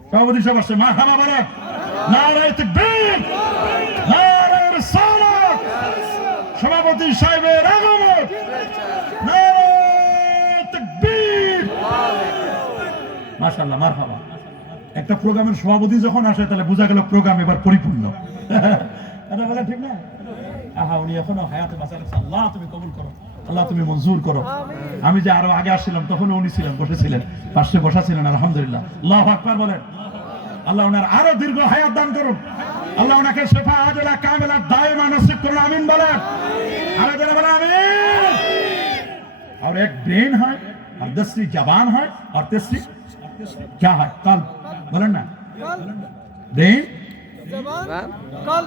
সভাপতি সব আসছে, মারহাবা বলেন, নারায়ে তাকবীর, নারায়ে রিসালাত, সভাপতি সাহেবের আগমন, নারায়ে তাকবীর, মাশাআল্লাহ মারহাবা। একটা প্রোগ্রামের সভাপতি যখন আসে তাহলে বোঝা গেল প্রোগ্রাম এবার পরিপূর্ণ। এটা বলে ঠিক না? আহা উনি এখনো হায়াতে বাঁচা রাখছে। আল্লাহ তুমি কবুল করো, আল্লাহ তুমি মঞ্জুর করো। আমি যে আরো আগে আসছিলাম তখন উনি ছিলেন, বসেছিলেন, পাশে বসা ছিলেন। আলহামদুলিল্লাহ, আল্লাহু আকবার বলেন। আল্লাহ ওনার আরো দীর্ঘ হায়াত দান করুন। আল্লাহ ওনাকে শিফা আজলা কামিলা দায়মা নসিব করুন। আমিন বলেন, আরো জোরে বলেন আমিন। और एक ब्रेन है और दूसरी जबान है और तीसरी क्या है? कल बोलन ना, ब्रेन জবান কল,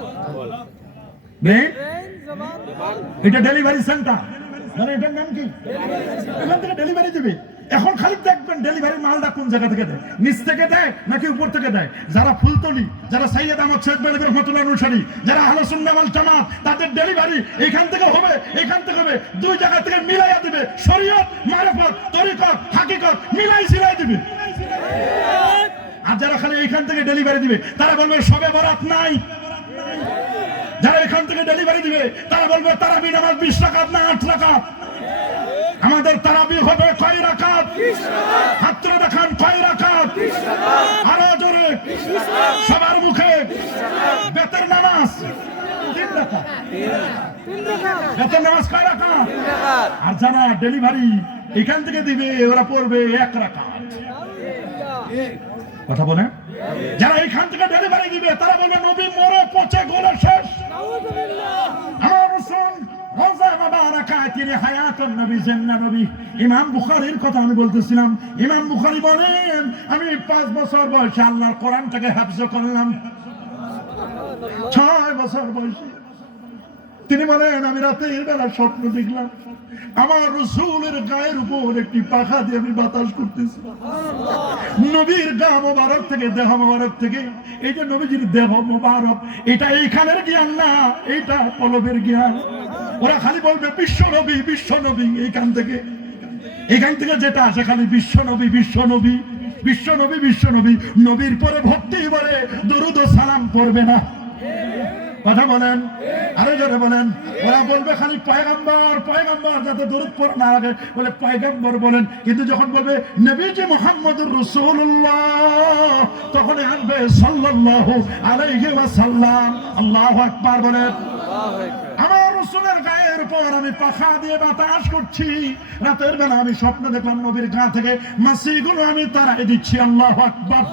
ব্রেন ব্রেন জবান কল। এটা ডেলিভারি সেন্টার। মানে এটার নাম কি? এখান থেকে ডেলিভারি দিবে। এখন খালি দেখবেন ডেলিভারি মালটা কোন জায়গা থেকে দেয়, নিচ থেকে দেয় নাকি উপর থেকে দেয়। যারা ফুলতলি, যারা সৈয়দ আহমদ শেখ বেলবি রহমাতুল্লাহ অনুসারী, যারা আহলে সুন্নাহ ওয়াল জামাত, তাদের ডেলিভারি এখান থেকে হবে, এখান থেকে হবে। দুই জায়গা থেকে মিলাইয়া দিবে। শরীয়ত, মারিফত, তরিকত, হাকিকত মিলাই ঝিলাই দিবে। আর যারা খালি এখান থেকে ডেলিভারি দিবে তারা বলবে সবে বরাত নাই। যারা এখান থেকে ডেলিভারি দিবে তারা বলবে তারাবি নামাজ 20 রাকাত না 8 রাকাত। আমাদের তারাবি হবে কয় রাকাত? হাতরে দেখান কয় রাকাত? আরো জোরে সবার মুখে। বেতের নামাজ 3 রাকাত। বেতের নামাজ কয় রাকাত? আর যারা ডেলিভারি এখান থেকে দিবে ওরা পড়বে 1 রাকাত। কথা বলে, যারা এখান থেকে ডেলিভারি দিবে তারা বলবে নবী মরে পচে গলে শেষ। আমার রাসূল রওজা মুবারাকাত তিনি হায়াতুন নবী জিন্নাহ নবী। ইমাম বুখারীর কথা আমি বলতেছিলাম। ইমাম বুখারী বলেন আমি 5 বছর বয়সে আল্লাহর কোরআনটাকে হিফজ করলাম। 6 বছর বয়সে তিনি বলেন আমি রাতের বেলা স্বপ্ন দেখলাম আমার রাসূলের গায়ের উপর একটি পাখা দিয়ে আমি বাতাস করতেছি। নবীর গা মোবারক থেকে, দেহ মোবারক থেকে, এই যে নবীজির দেহ মোবারক, এটা এইখানের জ্ঞান না, এইটা কলবের জ্ঞান। ওরা খালি বলবে বিশ্ব নবী, বিশ্ব নবী। এখান থেকে যেটা আসে খালি বিশ্ব নবী, বিশ্ব নবী, বিশ্ব নবী, বিশ্ব নবী। নবীর পরে ভক্তি বলে দরুদ ও সালাম পড়বে না। কথা বলেন, আরো জোরে বলেন। ওরা বলবে খালি পয়গম্বর, পয়গম্বর, যাতে দরুদ পড়া না লাগে বলে পয়গম্বর বলেন। কিন্তু যখন বলবে নবীজি মুহাম্মদুর রাসূলুল্লাহ তখন আসবে সাল্লাল্লাহু আলাইহি ওয়াসাল্লাম। আল্লাহু আকবার বলেন। আমার রাসূলের গায়ের উপর আমি পাখা দিয়ে বাতাস করছি। রাতের বেলা আমি স্বপ্ন দেখলাম নবীর গা থেকে মাছিগুলো আমি তাড়াই দিচ্ছি। আল্লাহু আকবার।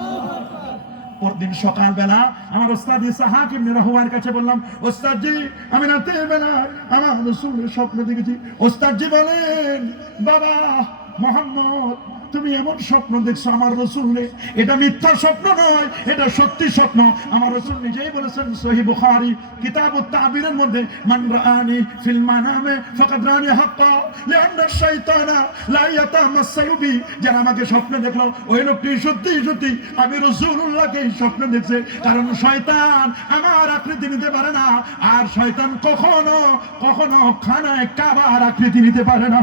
পরদিন সকালবেলা আমার ওস্তাদ ইসহাক ইবনে রাহুয়ার কাছে বললাম, ওস্তাদ জি আমি রাতের বেলা আমার রাসূলের স্বপ্ন দেখেছি। ওস্তাদ জি বলেন, বাবা মোহাম্মদ তুমি এমন স্বপ্ন দেখছো আমার রাসূলে, এটা মিথ্যা স্বপ্ন নয়, এটা সত্যি স্বপ্ন। আমার রাসূল নিজেই বলেছেন সহিহ বুখারী কিতাবুত তাবিরের মধ্যে, মান রাআনি ফিল মানামে ফাকাদ রাআনি হাক্কা লিআন্না শাইতানা লা ইয়াতামাসসালু বি। যারা আমাকে স্বপ্নে দেখলো ওই লোকটি সত্যি সত্যি আমি রাসূলুল্লাহকে স্বপ্নে দেখছে, কারণ শয়তান আমার আকৃতি নিতে পারে না, আর শয়তান কখনো কখনো খানায় কাবার আকৃতি নিতে পারে না।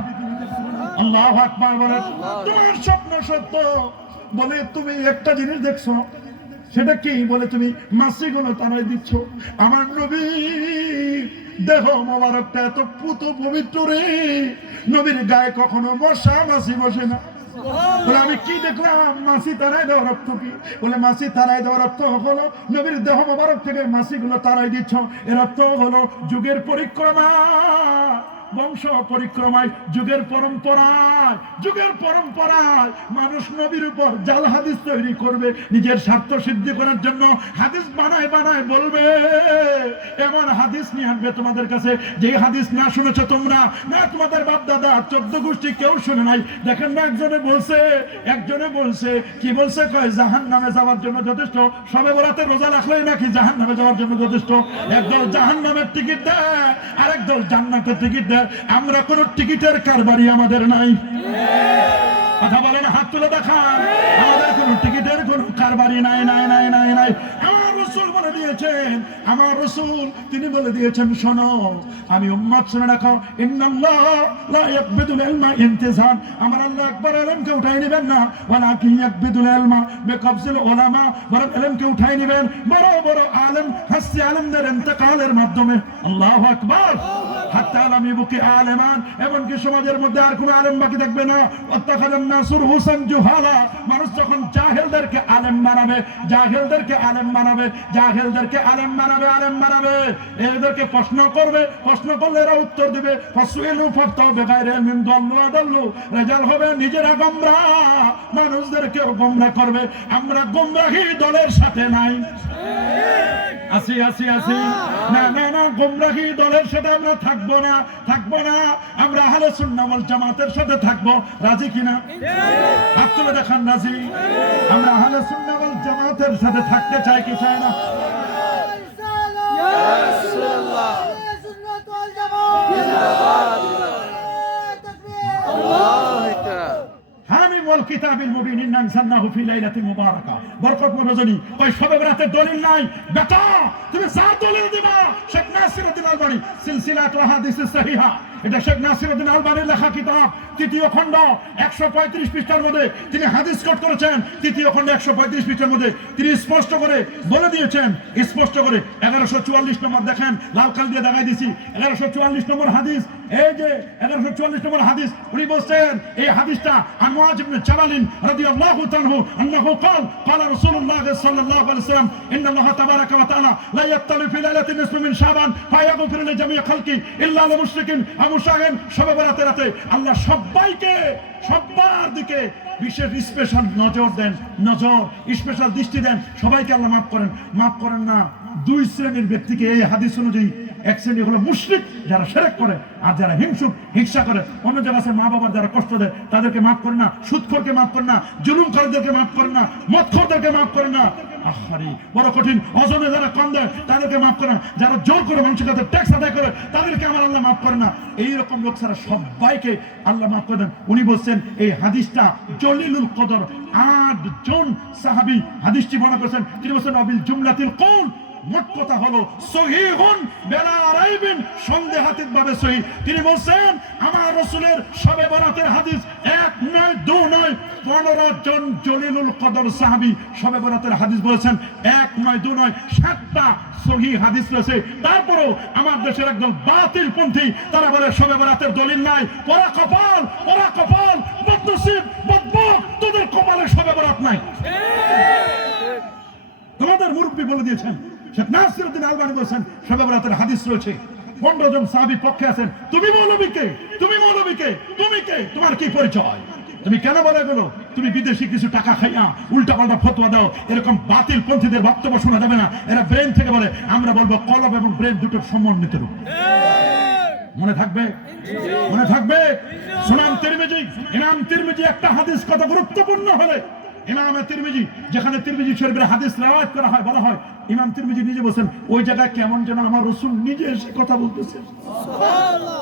আল্লাহু আকবার বলেন। তোমার স্বপ্ন সত্য বলে তুমি একটা জিনিস দেখছো, সেটা কি? বলে তুমি মাছিগুলো তাড়াই দিচ্ছ। আমার নবী দেহ মোবারকটা এত পুত পবিত্র রে, নবীর গায়ে কখনো মশা মাছি বসে না। বলে আমি কি দেখলাম? মাছি তাড়াই দেওয়ার অর্থ কি? বলে মাছি তাড়াই দেওয়ার অর্থ হলো নবীর দেহ মোবারক থেকে মাছিগুলো তাড়াই দিচ্ছ, এর অর্থ হলো যুগের পরিক্রমা, বংশ পরিক্রমায়, যুগের পরম্পরায় মানুষ নবীর উপর জাল হাদিস তৈরি করবে, নিজের স্বার্থ সিদ্ধি করার জন্য হাদিস বানায় বলবে, এমন হাদিস নিয়ে আনবে তোমাদের কাছে যে হাদিস না শুনেছো তোমরা, না তোমাদের বাপ দাদা 14 গোষ্ঠী কেউ শুনে নাই। দেখেন না, একজনে বলছে কি বলছে? কয় জাহান্নামে যাওয়ার জন্য যথেষ্ট সবে বরাতের রোজা রাখলেই নাকি জাহান্নামে যাওয়ার জন্য যথেষ্ট। একদল জাহান্নামের টিকিট দেয়, আরেক দল জান্নাতের টিকিট দেয়। আমরা কোন টিকিটের কারবারি আমাদের নাই। কথা বলেন, হাত তুলে দেখান। আমাদের কোন টিকিটের কোন কারবারি নাই। আমার রাসূল বলে দিয়েছেন, আমার রাসূল তিনি বলে দিয়েছেন, শোনো আমি উম্মত শুনে রাখো, ইন্নাল্লাহ লা ইয়াকবিদুল ইলমা ইনতিজান। আমার আল্লাহ একবার ইলমকে উঠাই নেবেন না, ওয়ালাকিন ইয়াকবিদুল ইলমা বিকবজিল উলামা। বরং ইলমকে উঠাই নেবেন বড় বড় আলেম, হাসি আলেমদের ইন্তেকালের মাধ্যমে। আল্লাহু আকবার। হাত্তা আলাম ইবকি আলেমান, এমনকি সমাজের মধ্যে আর কোনো আলেম বাকি থাকবে না। ওয়াত্তাখাযান নাসুর হুসান জুহালা, মানুষ যখন জাহেলদেরকে আলেম বানাবে, এদেরকে প্রশ্ন করলে এরা উত্তর দিবে। ফাসইলু ফাফতাউ বিগাইরি ইলমিন দাল্লু আদাল্লু, রেজাল্ট হবে নিজেরা গোমরাহ, মানুষদেরকেও গোমরাহ করবে। আমরা গোমরাহী দলের সাথে নাই। আসি না, গোমরাহী দলের সাথে আমরা থাকবো না। আমরা আহলে সুন্নাহ ওয়াল জামাতের সাথে থাকবো। রাজি কিনা? হাত তুলে দেখান রাজি। আমরা আহলে সুন্নাহ ওয়াল জামাতের সাথে থাকতে চাই কি চাই না? হামিম ওয়াল কিতাবিল মুবিন ইন্না আনজালনাহু ফি লাইলাতিন মুবারাকা। বরকতময় রজনী। ওই শবে বরাতের দলিল নাই বেটা, তুমি যা দলিল দিবা। শেখ নাসিরউদ্দিন আলবানী সিলসিলাতুল আহাদিসিস সহিহা, এটা শেখ নাসিরউদ্দিন আলবানীর লেখা কিতাব, 3য় খণ্ড 135 পৃষ্ঠার মধ্যে তিনি হাদিস কোট করেছেন। 3য় খণ্ড 135 পৃষ্ঠার মধ্যে তিনি স্পষ্ট করে বলে দিয়েছেন, 1144 নম্বর দেখেন, লাল কালি দিয়ে দেখাই দিছি, 1144 নম্বর হাদিস। এই যে 1144 নম্বর হাদিস, উনি বলছেন এই হাদিসটা মুআয ইবনে জাবালিন রাদিয়াল্লাহু তাআলা আনহু ক্বালা রাসূলুল্লাহ সাল্লাল্লাহু আলাইহি ওয়াসাল্লাম ইন্নাল্লাহা তাবারাকা ওয়া তাআলা লা ইয়াত্তালি ফি লাইলাতিন নিসফি মিন শাবান ফায়াগফিরু লিজামিই খালকি ইল্লা লিল মুশরিকিন আও মুশাহিন। শবে বরাতের রাতে আল্লাহ সবাইকে, সবার দিকে বিশেষ স্পেশাল নজর দেন, স্পেশাল দৃষ্টি দেন। সবাইকে আল্লাহ মাফ করেন না। 2 শ্রেণীর ব্যক্তিকে এই হাদিস অনুযায়ী, এক শ্রেণী হলো মুশরিক, যারা শিরক করে, আর যারা হিংসা করে, অন্য জায়গায় মা বাবার যারা কষ্ট দেয় তাদেরকে মাফ করে না, সুদখোরকে মাফ করে না, জুলুমখোরদেরকে মাফ করে না, মদখোরদেরকে মাফ করে না। আহারে বড় কঠিন। ওজনে যারা কম দেয় তাদেরকে মাফ করে না, যারা জোর করে মানুষের কাছে ট্যাক্স আদায় করে তাদেরকে আমার আল্লাহ মাফ করে না। এইরকম লোক ছাড়া সবাইকে আল্লাহ মাফ করে দেন। উনি বলছেন এই হাদিসটা জলিলুল কদর, 8 জন সাহাবী হাদিসটি বর্ণনা করেছেন। তিনি বলছেন অবিল জুমলাতিল কওল, মোট কথা হলো সহিহুন বিলা রাইবিন, সন্দেহাতীতভাবে সহিহ। তিনি বলছেন আমার রাসূলের শবে বরাতের হাদিস 1 নয় 2 নয় 15 জন জলিলুল কদর সাহাবী শবে বরাতের হাদিস বলেছেন। 1 নয় 2 নয় 7টা সহিহ হাদিস রয়েছে। তারপরেও আমার দেশের একদম বাতিলপন্থী তারা বলে শবে বরাতের দলিল নাই। পোড়া কপাল, বদনসিব, বদবক, তোদের কপালে শবে বরাত নাই। তোমাদের মুরব্বী বলে দিয়েছেন, শেখ নাসিরউদ্দিন আলবানী বলেছেন শবে বরাতের হাদিস রয়েছে। 15 জন সাহাবী পক্ষে আছেন। তুমি মৌলবীকে, তুমি মৌলবীকে, তুমি কে, তোমার কি পরিচয়? তুমি কেন বলে গেলো? তুমি বিদেশি কিছু টাকা খাইয়া উল্টা পাল্টা ফতোয়া দাও, এরকম বাতিল পন্থীদের বক্তব্য শোনা যাবে না। এরা ব্রেন থেকে বলে, আমরা বলবো কলব এবং ব্রেন দুটোর সমন্বিত রূপ। মনে থাকবে, মনে থাকবে। সুনান তিরমিজি, ইমাম তিরমিজি একটা হাদিস কত গুরুত্বপূর্ণ হলে ইমাম তিরমিজি, যেখানে তিরমিজি শরীফের হাদিস রওয়ায়াত করা হয়, বলা হয় ইমাম তিরমিজি নিজে বলেন, ওই জায়গায় কেমন যেন আমার রাসূল নিজে এসে কথা বলতেছে।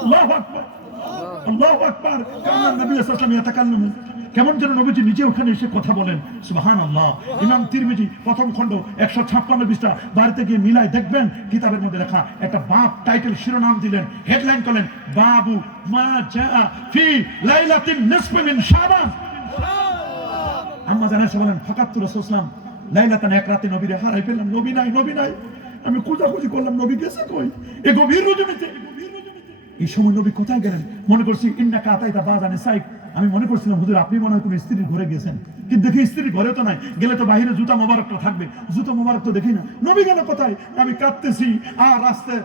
আল্লাহু আকবার, আল্লাহু আকবার। কানা নবী সাল্লাল্লাহু আলাইহি ওয়াসাল্লাম ইয়াতাকাল্লামু, কেমন যেন নবীজি নিজে ওখানে এসে কথা বলেন। সুবহানাল্লাহ। ইমাম তিরমিজি প্রথম খণ্ড 156 পৃষ্ঠা, বাড়িতে গিয়ে মিলাই দেখবেন, কিতাবের মধ্যে লেখা একটা বাব টাইটেল শিরোনাম দিলেন, হেডলাইন করলেন, বাবু মা জাআ ফি লাইলাতিন নিসফি মিন শাবান। আম্মা জানেন বলেন, ফাকাত রাসূলুল্লাহ লাইলাতান, এক রাতে নবীরে হারাই পেলাম, নবী নাই, নবী নাই। আমি খোঁজাখুঁজি করলাম, নবী গেছে কই? এই গভীর রজনীতে এই সময় নবী কোথায় গেলেন? মনে করছি ইন্নাকা আতাইতা বাযান সাইক, আমি মনে করছিলাম হুজুর আপনি মনে হয় কোন স্ত্রীর ঘরে গেছেন, কিন্তু দেখি স্ত্রীর ঘরে তো নাই। গেলে তো বাহিরে জুতা মোবারকটা থাকবে, জুতা মোবারক তো দেখি না। নবী গেল কোথায়? আমি কাঁদতেছি আর রাস্তায়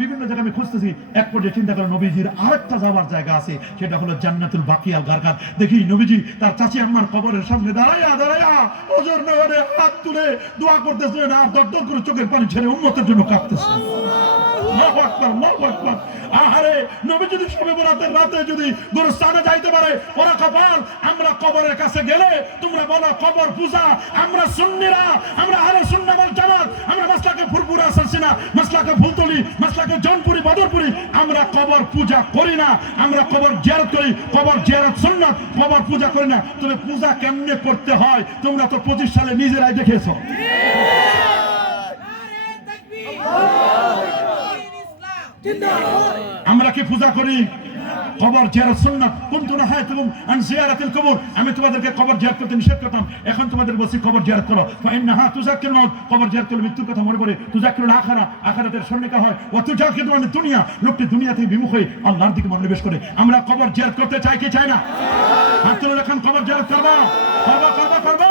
বিভিন্ন জায়গায় আমি খুঁজতেছি। এক পর্যায়ে চিন্তা করলাম নবীজির আরেকটা যাওয়ার জায়গা আছে, সেটা হলো জান্নাতুল বাকিয়াল গারকাত। দেখি নবীজি তার চাচি আম্মার কবরের সামনে দাঁড়াইয়া দাঁড়াইয়া ওজর নগরে হাত তুলে দোয়া করতেছেন আর দরদর করে চোখের পানি ছেড়ে উম্মতের জন্য কাঁদতেছেন। আল্লাহু আকবার, আল্লাহু আকবার। আহারে, নবী যদি শবে বরাতের রাতে যদি গোরস্থানে যাইতে পারে, ওরা কপাল। আমরা কবরের কাছে গেলে তোমরা বলো কবর পূজা। আমরা সুন্নিরা, আমরা আহলে সুন্নাত ওয়াল জামাত, আমরা মাসলাকে ফুরফুরা সালসিনা, মাসলাকে ফুলতলি, মাসলাকে জৌনপুরি, বদরপুরি, আমরা কবর পূজা করি না। আমরা কবর জিয়ারত করি। কবর জিয়ারত সুন্নাত, কবর পূজা করি না। তবে পূজা কেমনে করতে হয় তোমরা তো 25 সালে নিজেরাই দেখেছো। আমরা কি পূজা করি? কবর জিয়ারত সুন্নাত। কুনতু নাহাইতুকুম আন জিয়ারাতিল কুবুর, আমি তোমাদেরকে কবর জিয়ারত করতে নিষেধ করতাম, এখন তোমাদের বলছি কবর জিয়ারত করো। ফাইন্নাহা তুযাক্কিরুল মাউত, কবর জিয়ারত করলে মৃত্যুর কথা মনে পড়ে। তুযাক্কিরুল আখিরা, আখিরাতের স্মরণিকা হয়। ওয়া তুযাক্কিরু আন দুনিয়া, লোকটি দুনিয়া থেকে বিমুখ হয়ে আল্লাহর দিকে মনোনিবেশ করে। আমরা কবর জিয়ারত করতে চাই কি চাই না? হাত তুলে রাখেন, কবর জিয়ারত করব, করব।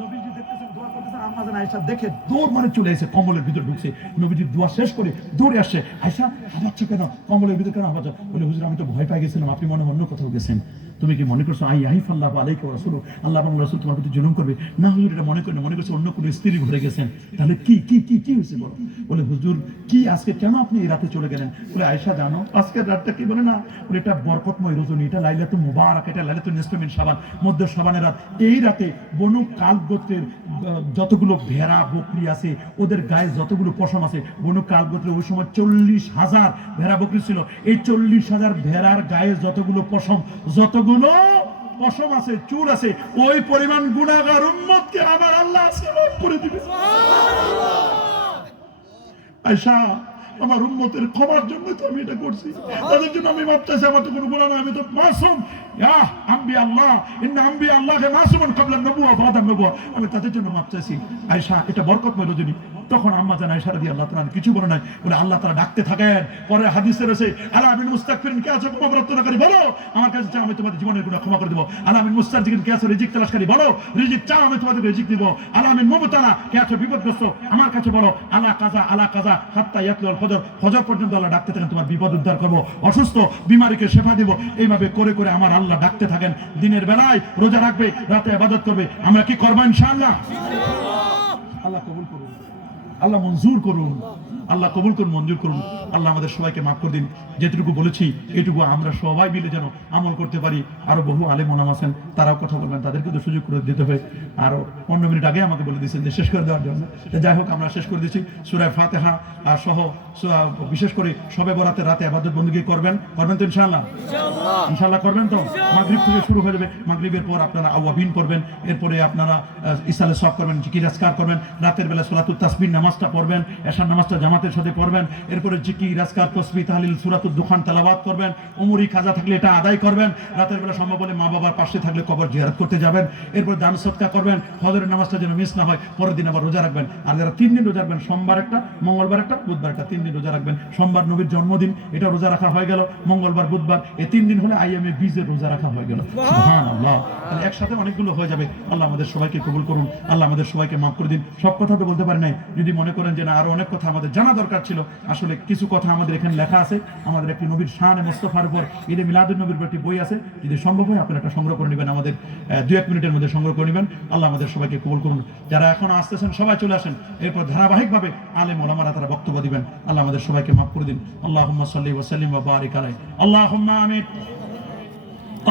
নবীজি দেখতেছেন দোয়া করতেছেন, আম্মা জান আয়েশা দেখে দৌড় মানে চলে এসে কম্বলের ভিতর ঢুকছে। নবীজি দোয়া শেষ করে দৌড়ে আসছে, আয়েশা হাঁপাচ্ছ কেন, কম্বলের ভিতর কেন হাঁপাচ্ছ? বলে হুজুর আমি তো ভয় পেয়ে গেছিলাম, আপনি মনে অন্য কোথাও গেছেন। তুমি কি মনে করছো আইয়াহিফাল্লাহু আলাইকা ওয়া রাসূলুহু, আল্লাহ এবং রাসূল তোমার প্রতি জুলুম করবে? না হুজুর, এটা মনে করি না, মনে করছো অন্য কোনো স্ত্রীর ঘরে গেছেন। তাহলে কি কি কি কি হয়েছে বলো? বলে হুজুর কি আজকে কেন আপনি এই রাতে চলে গেলেন? বলে আয়েশা জানো আজকের রাতটা কি? বলে না, বলে এটা বরকতময় রজনী, এটা লাইলাতুল মুবারাক, এটা লাইলাতুল নিসফি মিন শাবান, মধ্য শাবানের রাত। এই রাতে বনু কাল গোত্রের যতগুলো ভেড়া বকরি আছে, ওদের গায়ে যতগুলো পশম আছে, বনু কাল গোত্রের ওই সময় 40,000 ভেড়া বকরি ছিল। এই 40,000 ভেড়ার গায়ে যতগুলো পশম, যতগুলো পশম আছে, চুল আছে, ওই পরিমাণ গুনাহগার উম্মতকে আমার আল্লাহ মাফ করে দিবে। আয়েশা, আমার উম্মতের ক্ষমার জন্য তো আমি এটা করছি, তাদের জন্য আমি মাপ চাইছি। আমার তো কোনো গুনাহ নাই, আমি তো মাসুম। ইয়া আম্বিয়া আল্লাহ, ইন্না আম্বিয়া আল্লাহকে মাসুমুন ক্বাবলা নবুওয়া ওয়া বা'দা নবুওয়া, আমি তাদের জন্য মাপ চাইছি। আয়েশা, এটা বরকতময় রজনী। তখন আম্মা জান আয়েশা রাদিয়াল্লাহু তাআলা কিছু বলে নাই, বলে আল্লাহ তাআলা ডাকতে থাকেন। পরে হাদিসে রয়েছে, আলা মিন মুস্তাগফিরিন, কে আছে ক্ষমা প্রার্থনাকারী, বলো আমার কাছে চাও আমি তোমাদের জীবনের গুনাহ ক্ষমা করে দেব। আলা মিন মুস্তারজিকিন, কে আছে রিজিক তালাশকারী, বলো রিজিক চাও আমি তোমাদের রিজিক দেব। আলা মিন মুবতালা, কে আছে বিপদগ্রস্ত, আমার কাছে বলো আলা কাযা হাত্তা ইয়াতলুল ফজর, ফজর পর্যন্ত আল্লাহ ডাকতে থাকেন, তোমার বিপদ উদ্ধার করব, অসুস্থ বিমারীকে শেফা দেব। এইভাবে করে করে আমার আল্লাহ ডাকতে থাকেন। দিনের বেলায় রোজা রাখবে, রাতে ইবাদত করবে। আমরা কি করব ইনশাআল্লাহ? আল্লাহ কবুল করুন, আল্লাহ মঞ্জুর করুন, আল্লাহ কবুল করুন, মঞ্জুর করুন। আল্লাহ আমাদের সবাইকে মাফ করে দিন। যেটুকু বলেছি এটুকু আমরা সবাই মিলে যেন আমল করতে পারি। আরো বহু আলেম ওলামা আছেন, তারাও কথা বলবেন, তাদেরকে তো সুযোগ করে দিতে হবে। আরো 15 মিনিট আগে আমাকে বলে দিয়েছেন যে শেষ করে দেওয়ার জন্য। যাই হোক, আমরা শেষ করে দিচ্ছি। সূরা ফাতিহা আর সহ বিশেষ করে শবে বরাতের রাতে ইবাদত বندگی করবেন তো ইনশাআল্লাহ? ইনশাআল্লাহ করবেন তো? মাগরিব থেকে শুরু হয়ে যাবে, মাগরিবের পর আপনারা আওয়াবিন পড়বেন, এরপরে আপনারা ইসালে সব করবেন, জিকির আজকার করবেন, রাতের বেলা সলাতুত তাসবিহ নামাজটা পড়বেন, এশার নামাজটা জামাতের সাথে পড়বেন, এরপরে জিকির আজকার তাসবিহ তাহলিল সূরাতুদ দুখান তেলাওয়াত করবেন, উমরি কাজা থাকলে এটা আদায় করবেন, রাতের বেলা সম্ভব হলে মা বাবার পাশে থাকলে কবর জিয়ারত করতে যাবেন, এরপর দান সদকা করবেন, ফজরের নামাজটা যেন মিস না হয়, পরের দিন আবার রোজা রাখবেন। আর যারা 3 দিন রোজা রাখবেন, সোমবার একটা, মঙ্গলবার একটা, বুধবার একটা, 3 দিন রোজা রাখবেন। সোমবার নবীর জন্মদিন, এটা রোজা রাখা হয়ে গেল। মঙ্গলবার বুধবার এই 3 দিন হলে আইএমএ বীজের রোজা রাখা হয়ে গেল। সুবহানাল্লাহ, তাহলে একসাথে অনেকগুলো হয়ে যাবে। আল্লাহ আমাদের সবাইকে কবুল করুন, আল্লাহ আমাদের সবাইকে মাফ করে দিন। সব কথা তো বলতে পারি নাই, যদি মনে করেন যে না আরো অনেক কথা আমাদের জানা দরকার ছিল, আসলে কিছু কথা আমাদের এখানে লেখা আছে। আমাদের একটি নবীর শান মুস্তাফার উপর ঈদে মিলাদুন নবীর উপর একটি বই আছে, যদি সম্ভব হয় আপনারা একটা সংগ্রহ করে নেবেন, আমাদের 2-1 মিনিটের মধ্যে সংগ্রহ করে নেবেন। আল্লাহ আমাদের সবাইকে কবুল করুন। যারা এখন আসতেছেন সবাই চলে আসেন, এরপর ধারাবাহিকভাবে আলেম ওলামারা তারা বক্তব্য দিবেন। আল্লাহ আমাদের সবাইকে মাফ করে দিন। আল্লাহুম্মা সাল্লি ওয়া সাল্লিম ওয়া বারিক আলাইহি। আল্লাহুম্মা আমিন।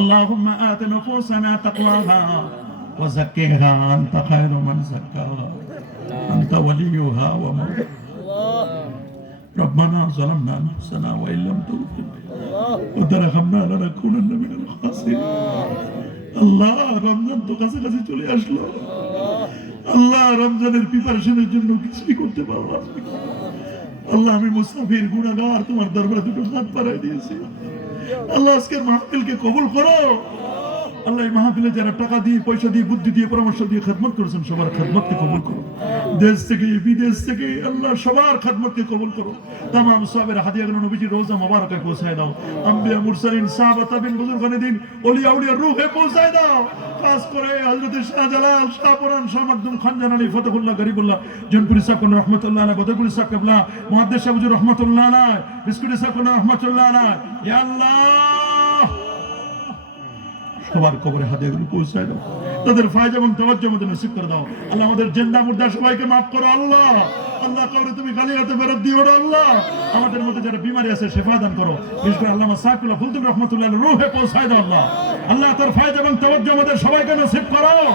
اللهم آت نفوسنا تقواها وزكها أنت خير من زكاها أنت وليها ومولاها ربنا ظلمنا أنفسنا وإن لم تغفر وترحمنا لنكونن من الخاسرين আল্লাহ রমজান তো কাছাকাছি চলে আসলো, আল্লাহ রমজানের প্রিপারেশনের জন্য কিছুই করতে পারলাম না। আল্লাহ আমি মুসাফির গুনাহগার, তোমার দরবারে দুটো হাত বাড়াই দিয়েছি। আল্লাহ আজকের মাহফিলকে কবুল করো। আল্লাহ এই মাহফিলে যারা টাকা দিয়ে, পয়সা দিয়ে, বুদ্ধি দিয়ে, পরামর্শ দিয়ে খেদমত করেছেন সবার খেদমতকে কবুল করো। দেশ থেকে বিদেশ থেকে আল্লাহ সবার খেদমতকে কবুল করো। তামাম সাহাবের হাদিয়াগুলো নবীজির রওজা মোবারকে পৌঁছায় দাও। আম্বিয়া মুরসালিন সাহাবা তাবিন বুজুর্গানে দিন ওলিয়া আউলিয়া রূহে পৌঁছায় দাও। খাস করে হযরত শাহজালাল, শাহপুরান, শাহ মাকদুম, খান জানানী, ফতেহুল্লাহ, গরিবুল্লাহ, জনপুরি সাহেব কোন রহমাতুল্লাহ আলাইহি, বদরপুরি সাহেব কেবলা, মুহাদ্দিস সাহেব হুজুর রহমাতুল্লাহ আলাইহি, বিস্কুটি সাহেব কোন রহমাতুল্লাহ আলাইহি। ইয়া আল্লাহ সবার কবরে হাদিয়াগুলো পৌঁছায় দাও, তাদের ফায়জ এবং তাওয়াজ্জুহ আমাদের নসিব করে দাও। আল্লাহ আমাদের জিন্দা মুর্দা সবাইকে মাফ করো আল্লাহ। আল্লাহ কবরে তুমি খালি হাতে ফেরত দিও না আল্লাহ। আমাদের মধ্যে যারা বিমারি আছে শিফা দান করো। বিশেষ করে আল্লামা সাইফুল্লাহ ফুলতুল রহমাতুল্লাহ রূহে পৌঁছায় দাও আল্লাহ। আল্লাহ তার ফায়জ এবং তাওয়াজ্জুহ আমাদের সবাইকে নসিব করো আল্লাহ।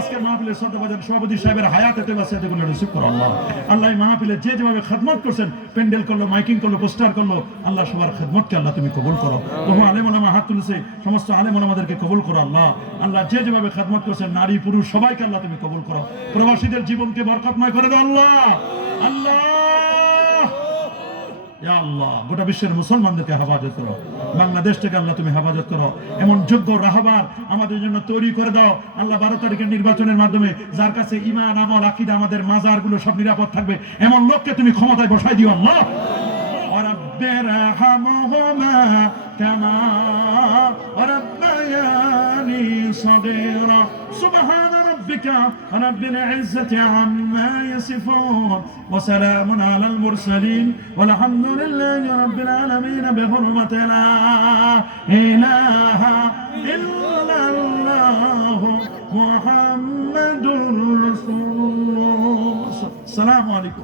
আজকের মাহফিলের শ্রদ্ধাভাজন সভাপতি সাহেবের হায়াতে তেবাসিয়াতে নসিব করো আল্লাহ। আল্লাহ এই মাহফিলে যে যেভাবে খেদমত করছেন, প্যান্ডেল করলো, মাইকিং করলো, পোস্টার করলো, আল্লাহ সবার খেদমতকে আল্লাহ তুমি কবুল করো। বহু আলেম ওলামা হাত তুলেছে, সমস্ত আলেম ওলামাদেরকে কবুল করো আল্লাহ। আল্লাহ যে যেভাবে খেদমত করছেন, নারী পুরুষ সবাইকে আল্লাহ তুমি কবুল করো। প্রবাসীদের জীবনকে বরকতময় করে দাও আল্লাহ। আল্লাহ ইয়া আল্লাহ গোটা বিশ্বের মুসলমানদেরকে হেফাজত করো। বাংলাদেশ থেকে আল্লাহ তুমি হেফাজত করো। এমন যোগ্য রাহবার আমাদের জন্য তৈরি করে দাও আল্লাহ। 12 তারিখের নির্বাচনের মাধ্যমে যার কাছে ঈমান, আমল, আকীদা, আমাদের মাজারগুলো সব নিরাপদ থাকবে, এমন লোককে তুমি ক্ষমতায় বসাই দিও আল্লাহ। ওয়ারাব্বিরহামহুমা কামা ওয়ারাব্বায়ানি সাগীরা সুবহানা ربك رب العزة عما يصفون وسلام على المرسلين والحمد لله رب العالمين بحرمة لا إله إلا الله محمد رسول الله. السلام عليكم.